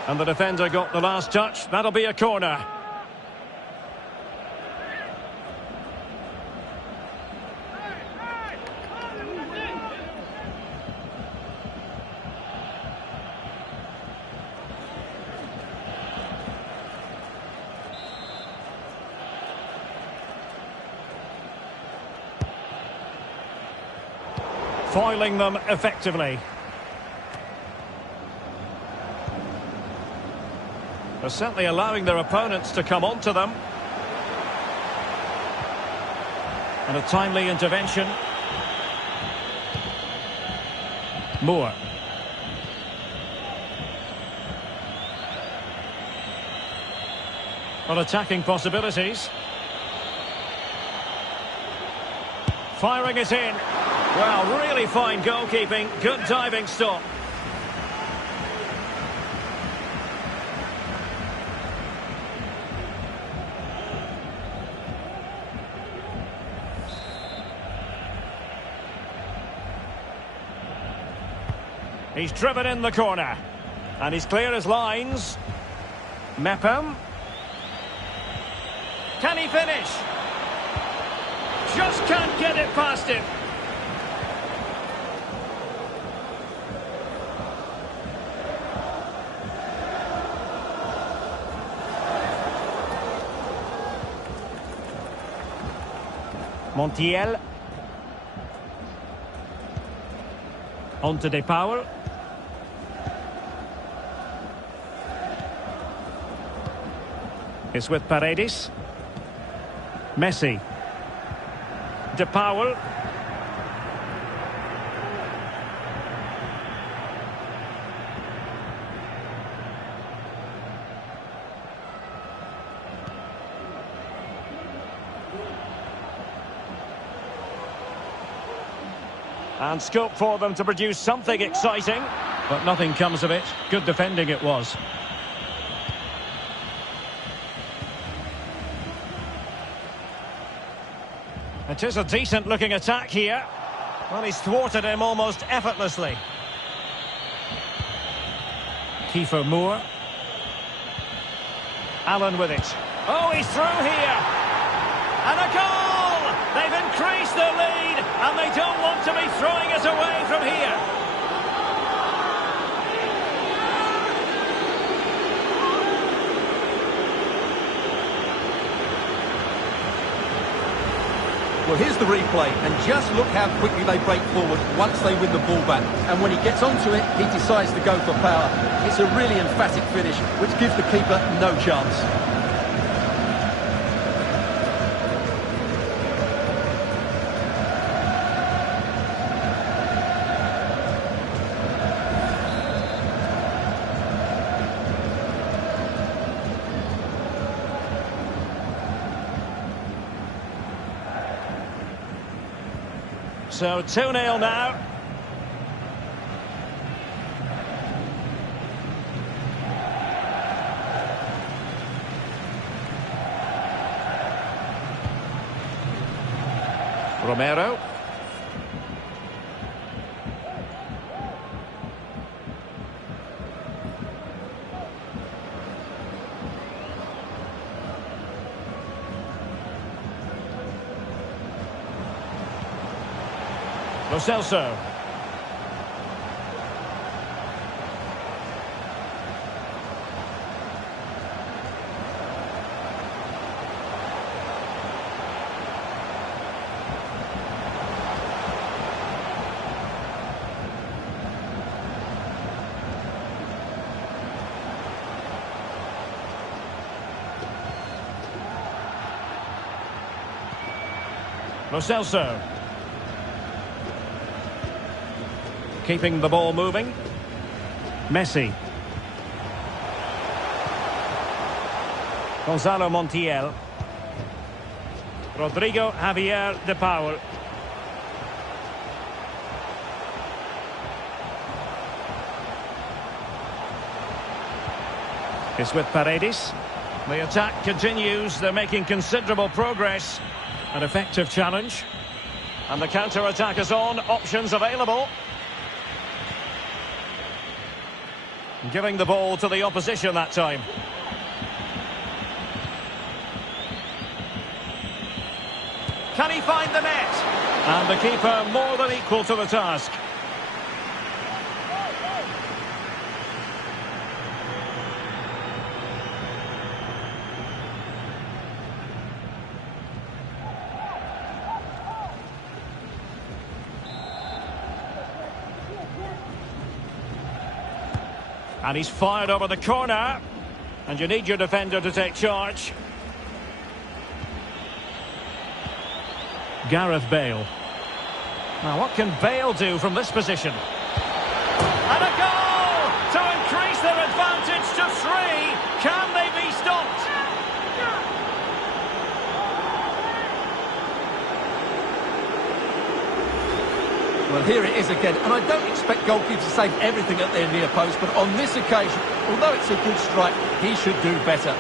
And the defender got the last touch. That'll be a corner. Foiling them effectively. They're certainly allowing their opponents to come onto them. And a timely intervention. Moore. Well, attacking possibilities. Firing it in. Well, really fine goalkeeping. Good diving stop. He's driven in the corner. And he's clear his lines. Mepham. Can he finish? Just can't get it past him. Montiel. On to De Paul. It's with Paredes. Messi. De Paul. And scope for them to produce something exciting. But nothing comes of it. Good defending it was. It is a decent-looking attack here. Well, he's thwarted him almost effortlessly. Kiefer Moore. Allen with it. Oh, he's through here. And a goal! They've increased their lead, and they don't want to be throwing it away from here. Well, here's the replay, and just look how quickly they break forward once they win the ball back. And when he gets onto it, he decides to go for power. It's a really emphatic finish, which gives the keeper no chance. So 2-0 now. Romero. Lo Celso. Lo Celso. Keeping the ball moving. Messi. Gonzalo Montiel. Rodrigo Javier de Paul. It's with Paredes. The attack continues. They're making considerable progress. An effective challenge. And the counter-attack is on. Options available. Giving the ball to the opposition that time. Can he find the net? And the keeper more than equal to the task. And he's fired over the corner. And you need your defender to take charge. Gareth Bale. Now what can Bale do from this position? And a goal to increase their advantage to 3. Can they be stopped? Well, here it is again, and I don't expect goalkeepers to save everything at their near post, but on this occasion, although it's a good strike, he should do better.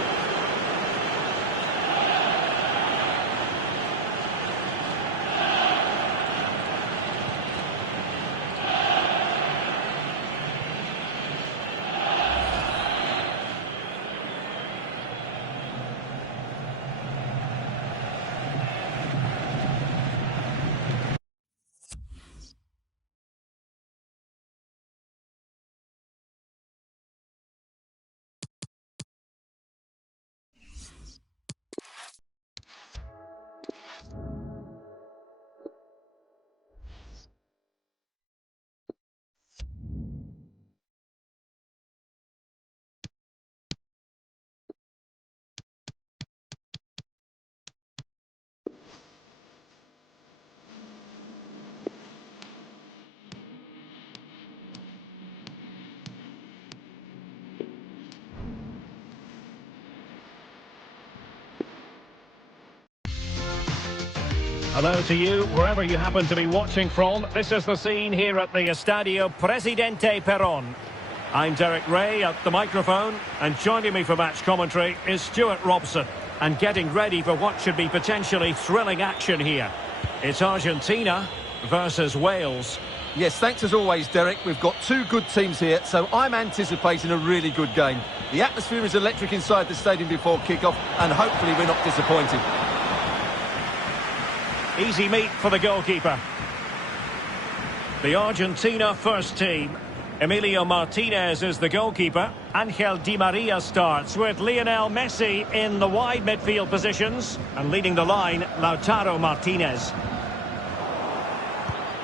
Hello to you, wherever you happen to be watching from. This is the scene here at the Estadio Presidente Perón. I'm Derek Ray at the microphone, and joining me for match commentary is Stuart Robson. And getting ready for what should be potentially thrilling action here. It's Argentina versus Wales. Yes, thanks as always, Derek. We've got two good teams here, so I'm anticipating a really good game. The atmosphere is electric inside the stadium before kick-off, and hopefully we're not disappointed. Easy meat for the goalkeeper. The Argentina first team. Emilio Martinez is the goalkeeper. Angel Di Maria starts with Lionel Messi in the wide midfield positions. And leading the line, Lautaro Martinez.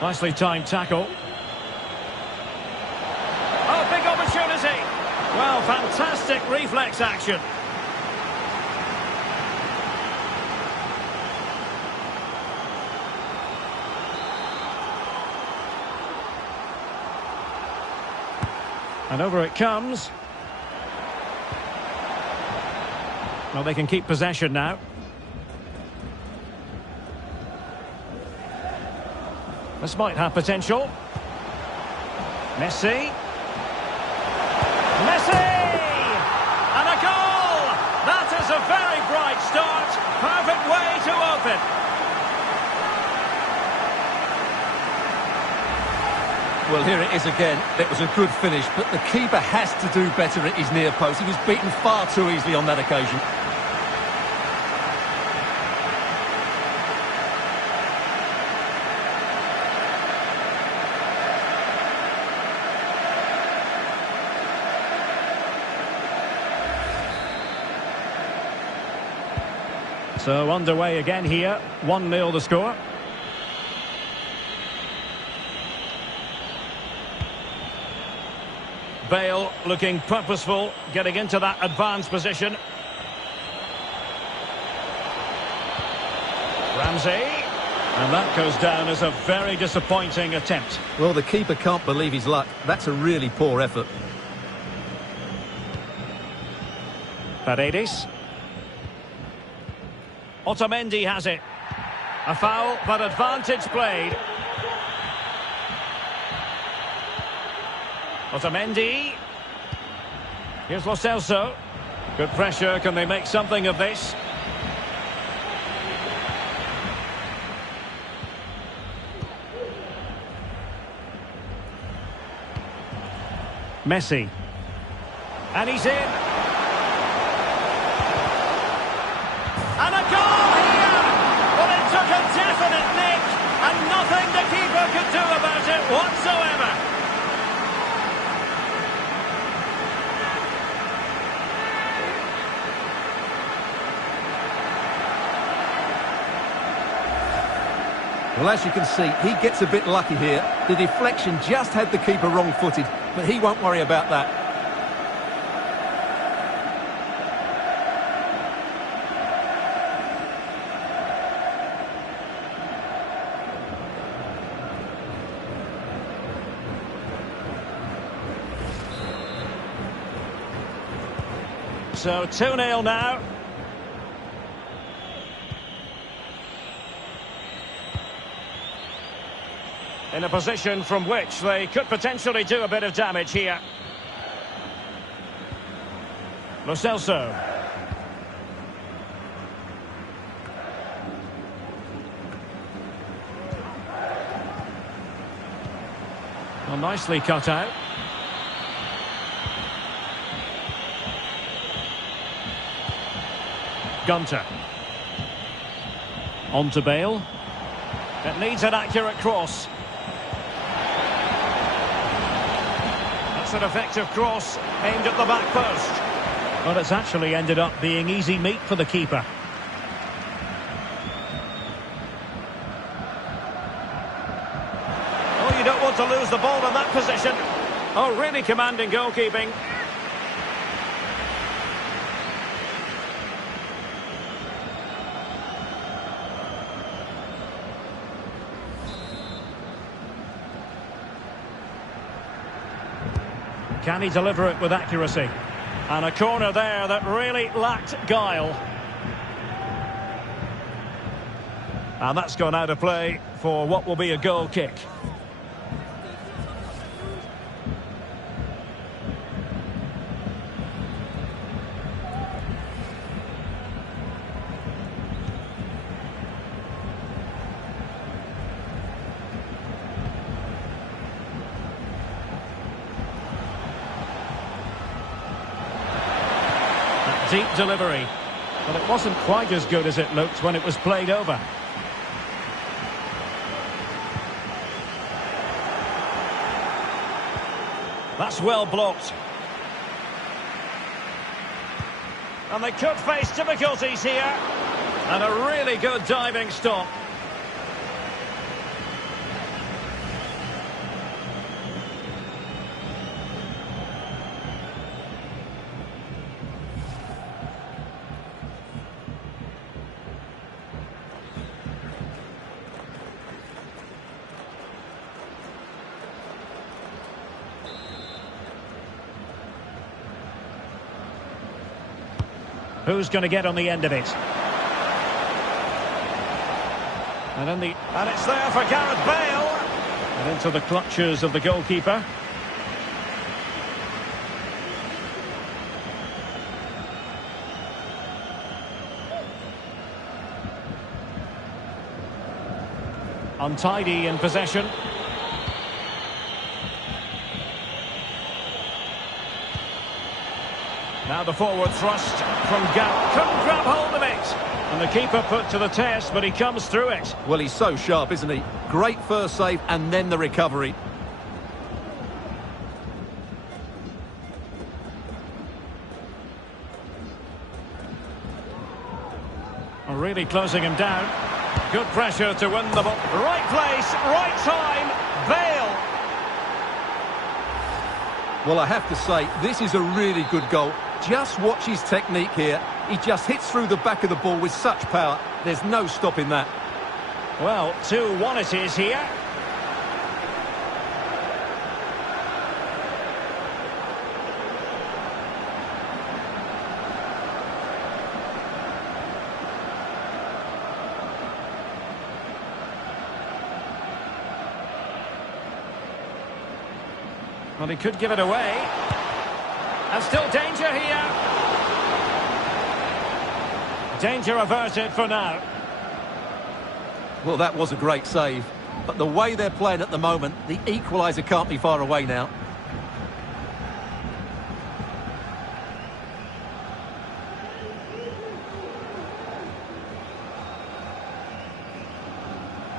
Nicely timed tackle. Oh, big opportunity. Well, fantastic reflex action. And over it comes. Well, they can keep possession now. This might have potential. Messi. Messi! And a goal! That is a very bright start. Perfect way to open. Well, here it is again. It was a good finish, but the keeper has to do better at his near post. He was beaten far too easily on that occasion. So underway again here. 1-0 the score. Bale looking purposeful, getting into that advanced position. Ramsey. And that goes down as a very disappointing attempt. Well, the keeper can't believe his luck. That's a really poor effort. Paredes. Otamendi has it. A foul, but advantage played. Otamendi. Here's Lo Celso. Good pressure. Can they make something of this? Messi. And he's in. And a goal here! Well, it took a definite nick, and nothing the keeper could do about it whatsoever. Well, as you can see, he gets a bit lucky here. The deflection just had the keeper wrong-footed, but he won't worry about that. So 2-0 now. In a position from which they could potentially do a bit of damage here. Lo Celso. Well, nicely cut out. Gunter. On to Bale. It needs an accurate cross. An effective cross aimed at the back post. Well, it's actually ended up being easy meat for the keeper. Oh, you don't want to lose the ball in that position. Oh, really commanding goalkeeping. Can he deliver it with accuracy? And a corner there that really lacked guile. And that's gone out of play for what will be a goal kick. Deep delivery, but it wasn't quite as good as it looked when it was played over. That's well blocked. And they could face difficulties here. And a really good diving stop. Who's going to get on the end of it? And it's there for Gareth Bale. And into the clutches of the goalkeeper. Untidy in possession. Now the forward thrust from Gap. Couldn't grab hold of it. And the keeper put to the test, but he comes through it. Well, he's so sharp, isn't he? Great first save and then the recovery. Really closing him down. Good pressure to win the ball. Right place, right time. Bale. Well, I have to say, this is a really good goal. Just watch his technique here. He just hits through the back of the ball with such power. There's no stopping that. Well, 2-1 it is here. Well, he could give it away. And still danger here. Danger averted for now. Well, that was a great save. But the way they're playing at the moment, the equaliser can't be far away now.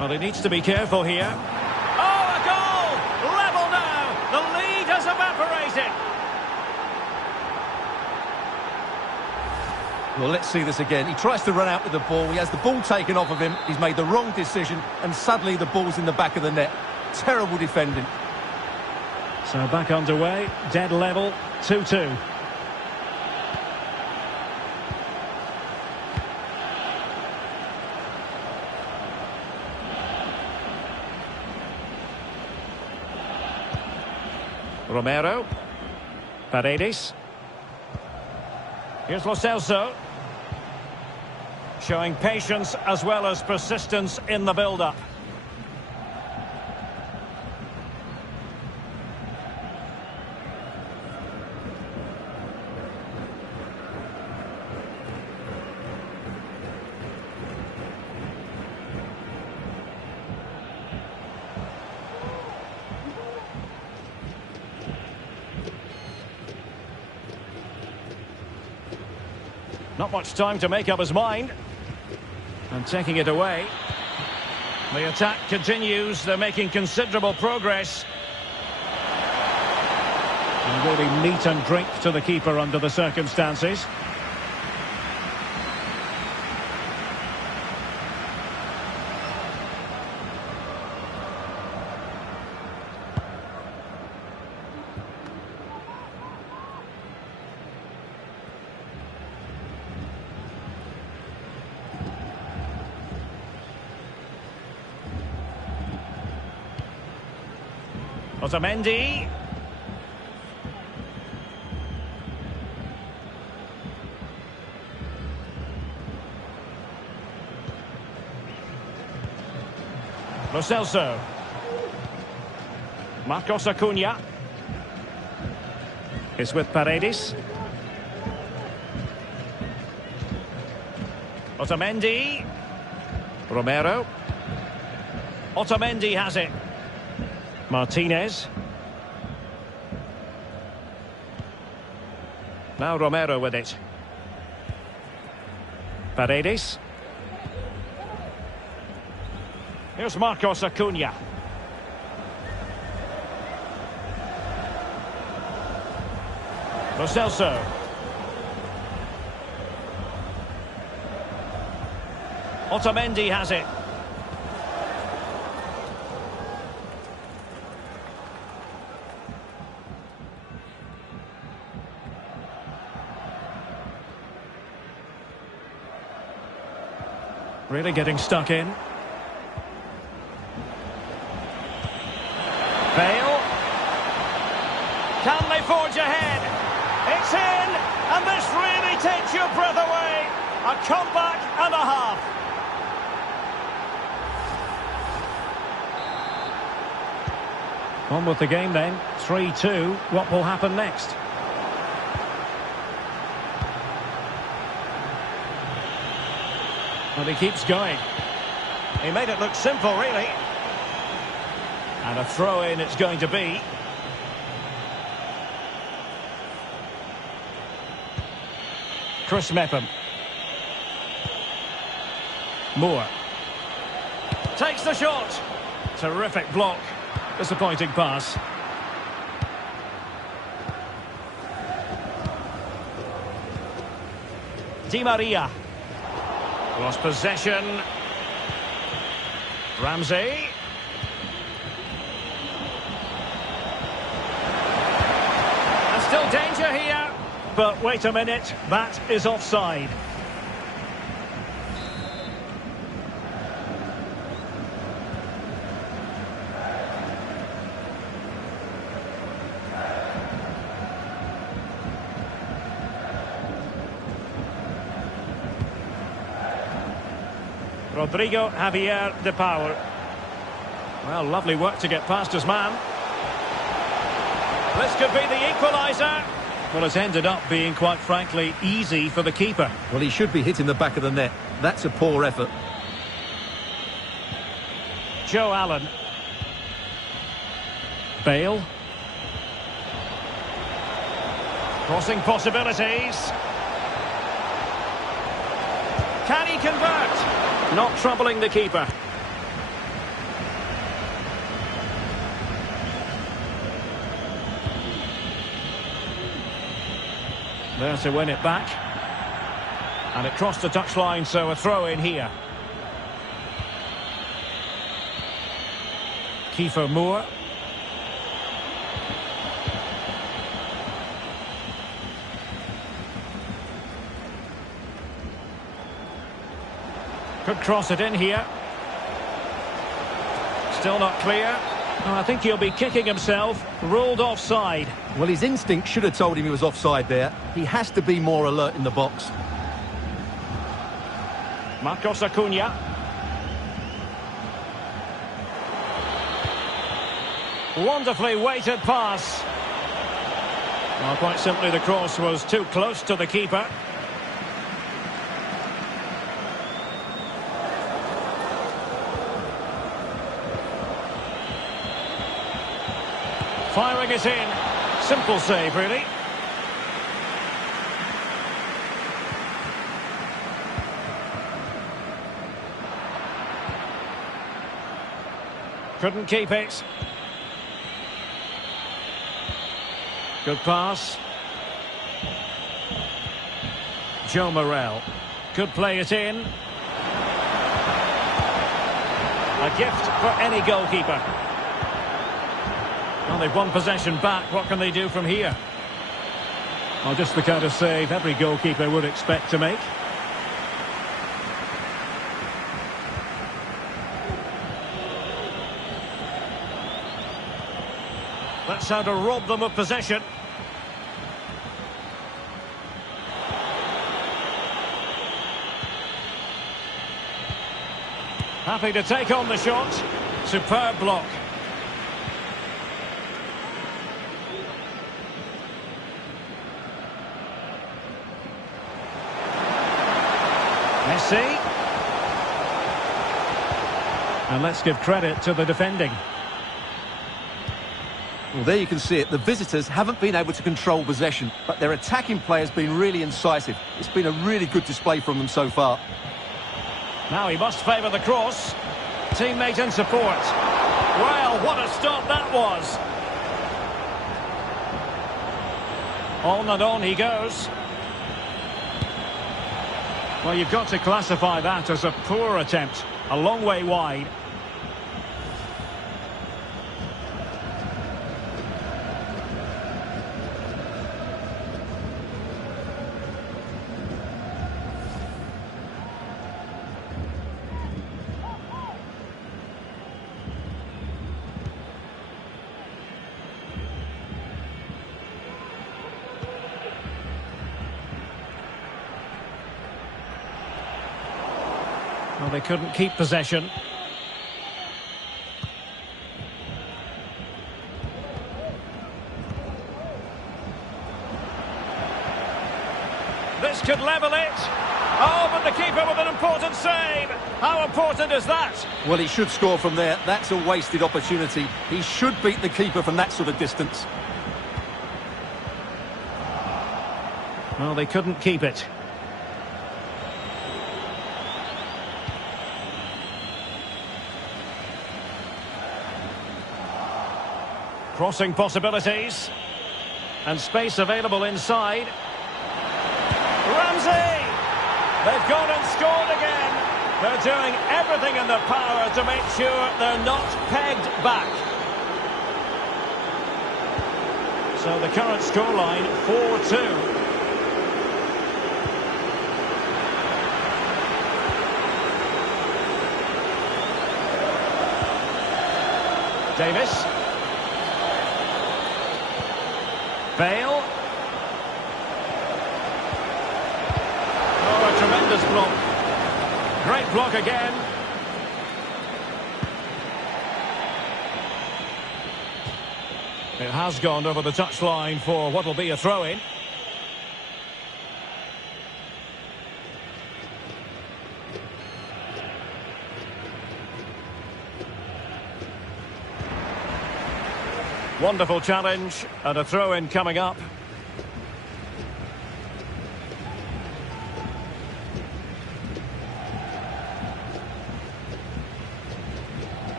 Well, he needs to be careful here. Oh, a goal! Level now! The lead has evaporated. Well, let's see this again. He tries to run out with the ball. He has the ball taken off of him. He's made the wrong decision, and suddenly the ball's in the back of the net. Terrible defending. So back underway, dead level, 2-2. Romero. Paredes. Here's Lo Celso. Showing patience as well as persistence in the build-up. Not much time to make up his mind. And taking it away. The attack continues. They're making considerable progress. And really meat and drink to the keeper under the circumstances. Otamendi. Lo Celso. Marcos Acuna. Is with Paredes. Otamendi. Romero. Otamendi has it. Martinez. Now Romero with it. Paredes. Here's Marcos Acuna. Lo Celso. Otamendi has it. Really getting stuck in. Bale. Can they forge ahead? It's in, and this really takes your breath away. A comeback and a half. On with the game then. 3-2. What will happen next? And he keeps going. He made it look simple, really. And a throw-in it's going to be. Chris Mepham. Moore. Takes the shot. Terrific block. Disappointing pass. Di Maria. Lost possession. Ramsey. And still danger here. But wait a minute, that is offside. Rodrigo Javier de Paul. Well, lovely work to get past his man. This could be the equaliser. Well, it's ended up being, quite frankly, easy for the keeper. Well, he should be hitting the back of the net. That's a poor effort. Joe Allen. Bale. Crossing possibilities. Can he convert? Not troubling the keeper. There to win it back. And it crossed the touchline, so a throw in here. Kiefer Moore. Could cross it in here. Still not clear. Oh, I think he'll be kicking himself. Ruled offside. Well, his instinct should have told him he was offside there. He has to be more alert in the box. Marcos Acuna. Wonderfully weighted pass. Well, quite simply, the cross was too close to the keeper. Firing it in. Simple save, really. Couldn't keep it. Good pass. Joe Morel. Could play it in. A gift for any goalkeeper. Well, they've won possession back. What can they do from here? Well, just the kind of save every goalkeeper would expect to make. That's how to rob them of possession. Happy to take on the shot. Superb block. Messi. And let's give credit to the defending. Well, there you can see it. The visitors haven't been able to control possession, but their attacking play has been really incisive. It's been a really good display from them so far. Now he must favour the cross. Teammate in support. Well, what a stop that was. On and on he goes. Well, you've got to classify that as a poor attempt. A long way wide. Well, they couldn't keep possession. This could level it. Oh, but the keeper with an important save. How important is that? Well, he should score from there. That's a wasted opportunity. He should beat the keeper from that sort of distance. Well, they couldn't keep it. Crossing possibilities. And space available inside. Ramsey! They've gone and scored again. They're doing everything in their power to make sure they're not pegged back. So the current scoreline, 4-2. Davis. Bale. Oh, a tremendous block. Great block again. It has gone over the touchline for what will be a throw-in. Wonderful challenge and a throw-in coming up.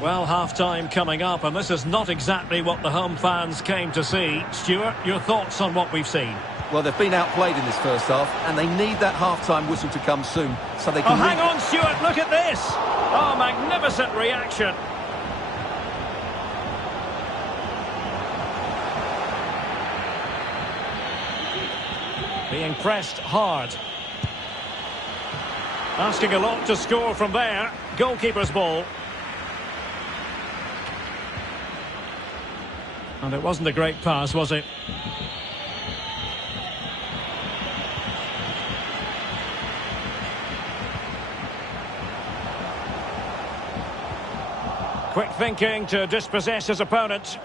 Well, half-time coming up, and this is not exactly what the home fans came to see. Stuart, your thoughts on what we've seen? Well, they've been outplayed in this first half, and they need that half-time whistle to come soon, so they can... Oh, hang on, Stuart, look at this! Oh, magnificent reaction. Being pressed hard. Asking a lot to score from there. Goalkeeper's ball. And it wasn't a great pass, was it? Quick thinking to dispossess his opponent.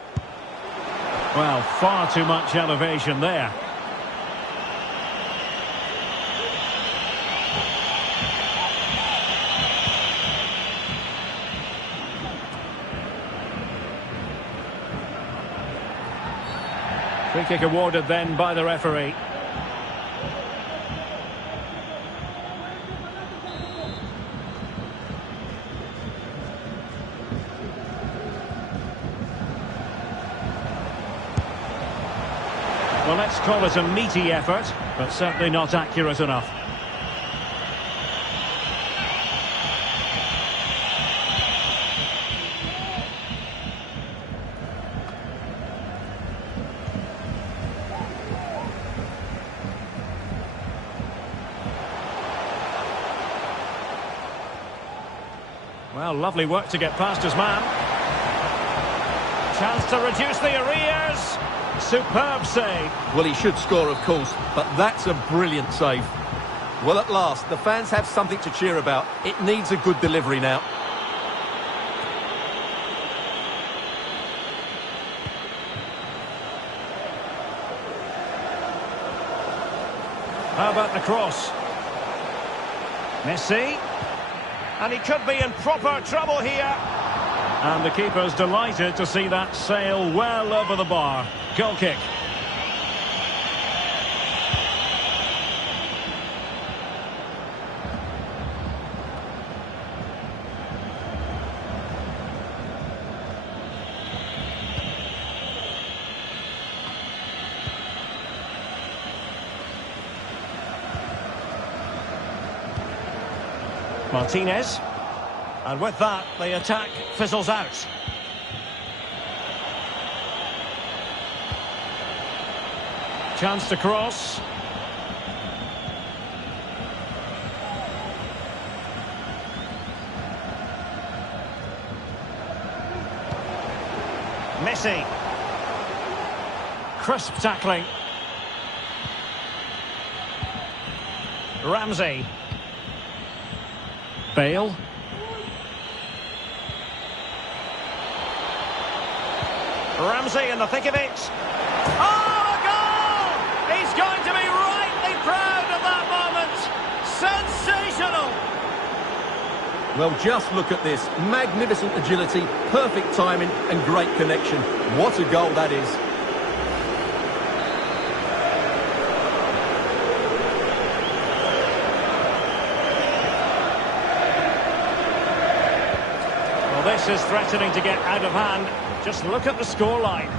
Well, far too much elevation there. Free kick awarded then by the referee. Well, let's call it a meaty effort, but certainly not accurate enough. Well, lovely work to get past his man. Chance to reduce the arrears. Superb save. Well, he should score, of course, but that's a brilliant save. Well, at last, the fans have something to cheer about. It needs a good delivery now. How about the cross? Messi. And he could be in proper trouble here. And the keeper's delighted to see that sail well over the bar. Goal kick. Martinez. And with that, the attack fizzles out. Chance to cross. Messi. Crisp tackling. Ramsey. Bale. Ramsey in the thick of it. Oh, a goal! He's going to be rightly proud of that moment. Sensational! Well, just look at this. Magnificent agility, perfect timing and great connection. What a goal that is. Well, this is threatening to get out of hand. Just look at the scoreline.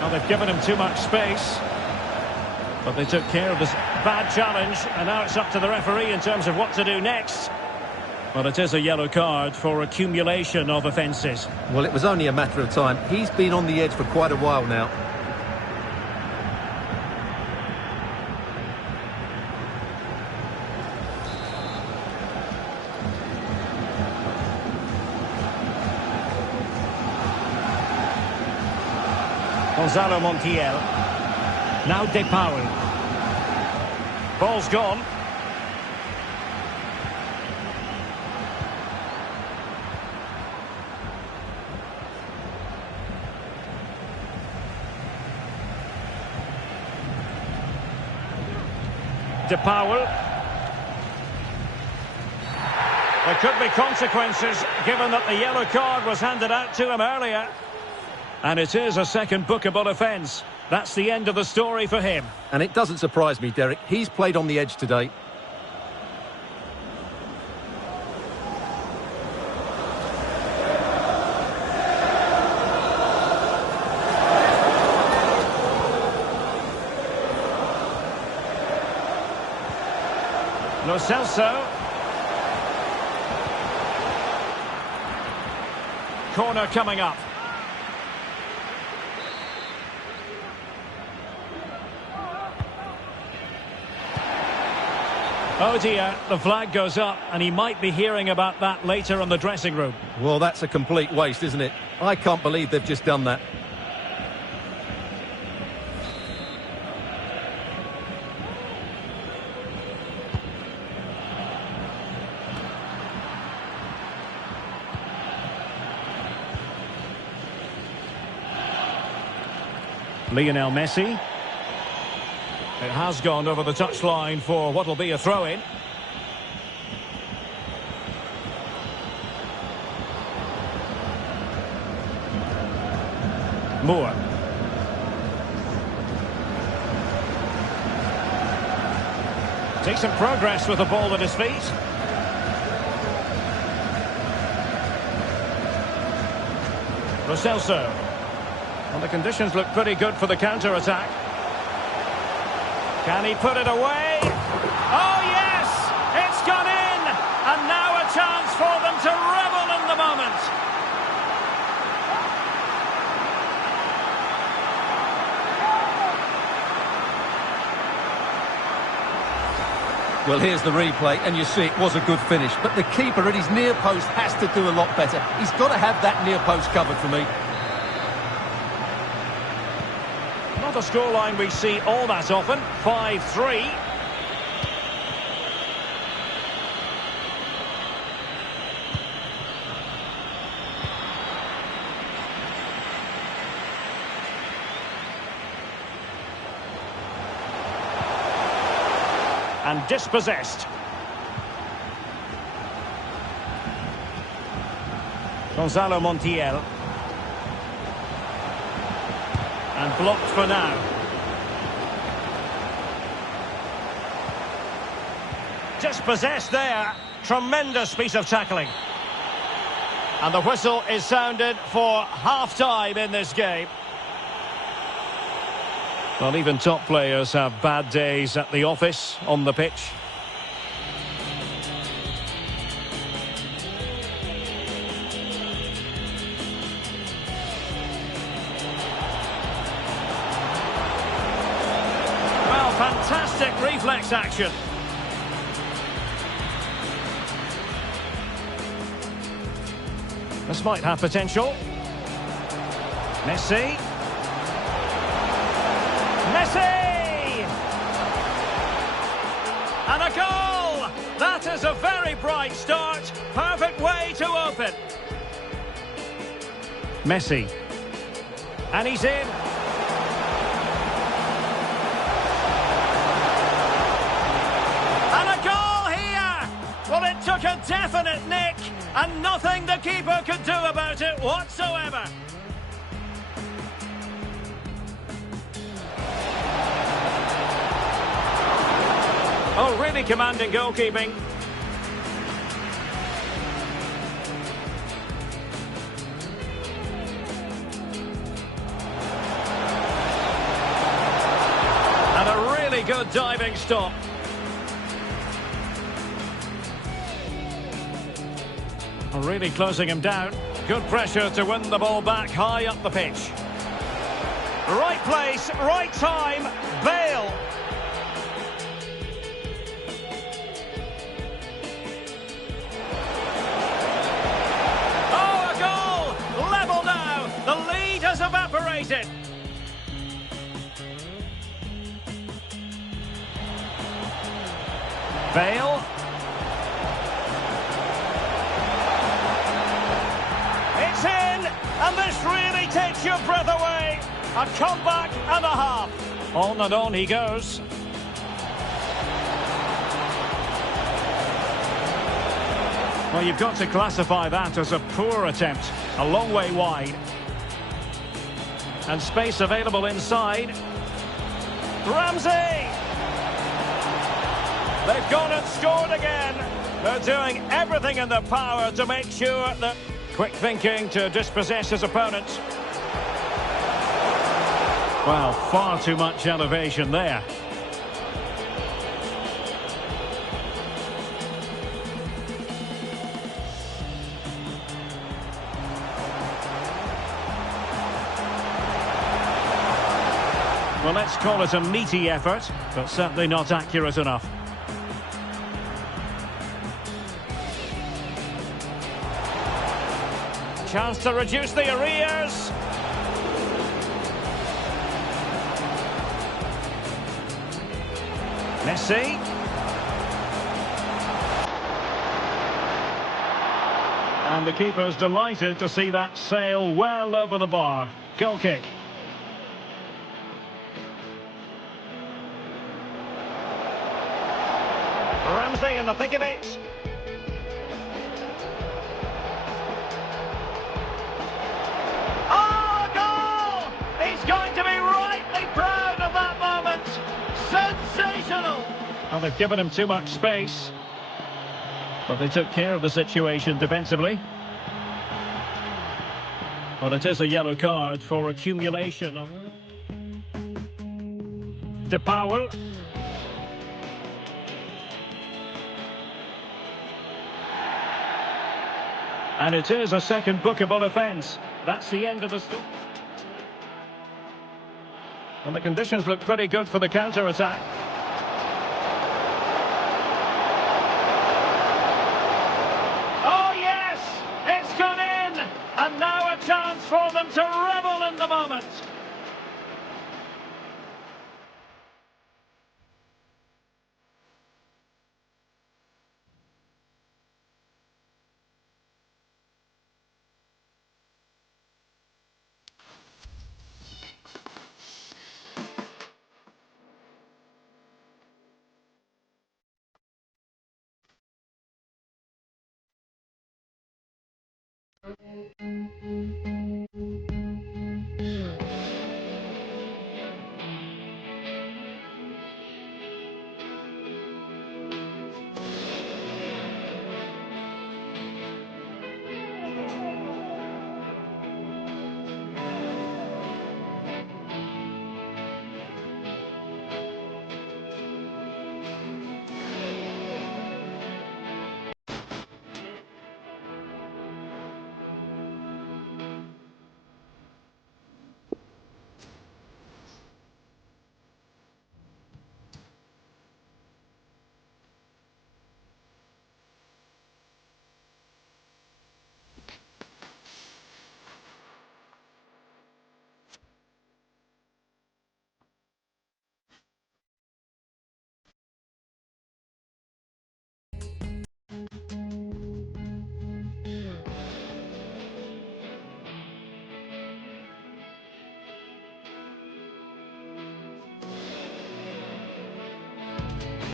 Well, they've given him too much space, but they took care of this bad challenge, and now it's up to the referee in terms of what to do next. Well, it is a yellow card for accumulation of offences. Well, it was only a matter of time. He's been on the edge for quite a while now. Gonzalo Montiel. Now De Paul. Ball's gone. De Paul. There could be consequences given that the yellow card was handed out to him earlier. And it is a second bookable offence. That's the end of the story for him. And it doesn't surprise me, Derek. He's played on the edge today. Lo Celso. Corner coming up. Oh dear, the flag goes up, and he might be hearing about that later in the dressing room. Well, that's a complete waste, isn't it? I can't believe they've just done that. Lionel Messi. It has gone over the touchline for what will be a throw-in. Moore. Decent progress with the ball at his feet. Lo Celso. Well, the conditions look pretty good for the counter-attack. Can he put it away? Oh, yes! It's gone in! And now a chance for them to revel in the moment. Well, here's the replay, and you see it was a good finish. But the keeper at his near post has to do a lot better. He's got to have that near post covered for me. Not a scoreline we see all that often. 5-3. And dispossessed. Gonzalo Montiel. And blocked for now. Dispossessed there. Tremendous piece of tackling. And the whistle is sounded for half-time in this game. Well, even top players have bad days at the office, on the pitch. Well, fantastic reflex action. This might have potential. Messi. Messi! And a goal! That is a very bright start. Perfect way to open. Messi. And he's in. And a goal here! Well, it took a definite nick, and nothing the keeper could do about it whatsoever. Oh, really commanding goalkeeping. And a really good diving stop. Really closing him down. Good pressure to win the ball back high up the pitch. Right place, right time, Bale. Oh, a goal! Level now. The lead has evaporated. Bale. It's in, and this really takes your breath away. A comeback and a half. On and on he goes. Well, you've got to classify that as a poor attempt. A long way wide. And space available inside. Ramsey! They've gone and scored again. They're doing everything in their power to make sure that... Quick thinking to dispossess his opponent. Well, far too much elevation there. Well, let's call it a meaty effort, but certainly not accurate enough. Chance to reduce the arrears. Messi. And the keeper's delighted to see that sail well over the bar. Goal kick. Ramsey in the thick of it. Oh, goal! He's going to be rightly proud of that moment. Sensational! Well, they've given him too much space, but they took care of the situation defensively. But it is a yellow card for accumulation of the power. And it is a second bookable offence. That's the end of the story. And the conditions look pretty good for the counter-attack. Oh yes! It's gone in! And now a chance for them to revel in the moment.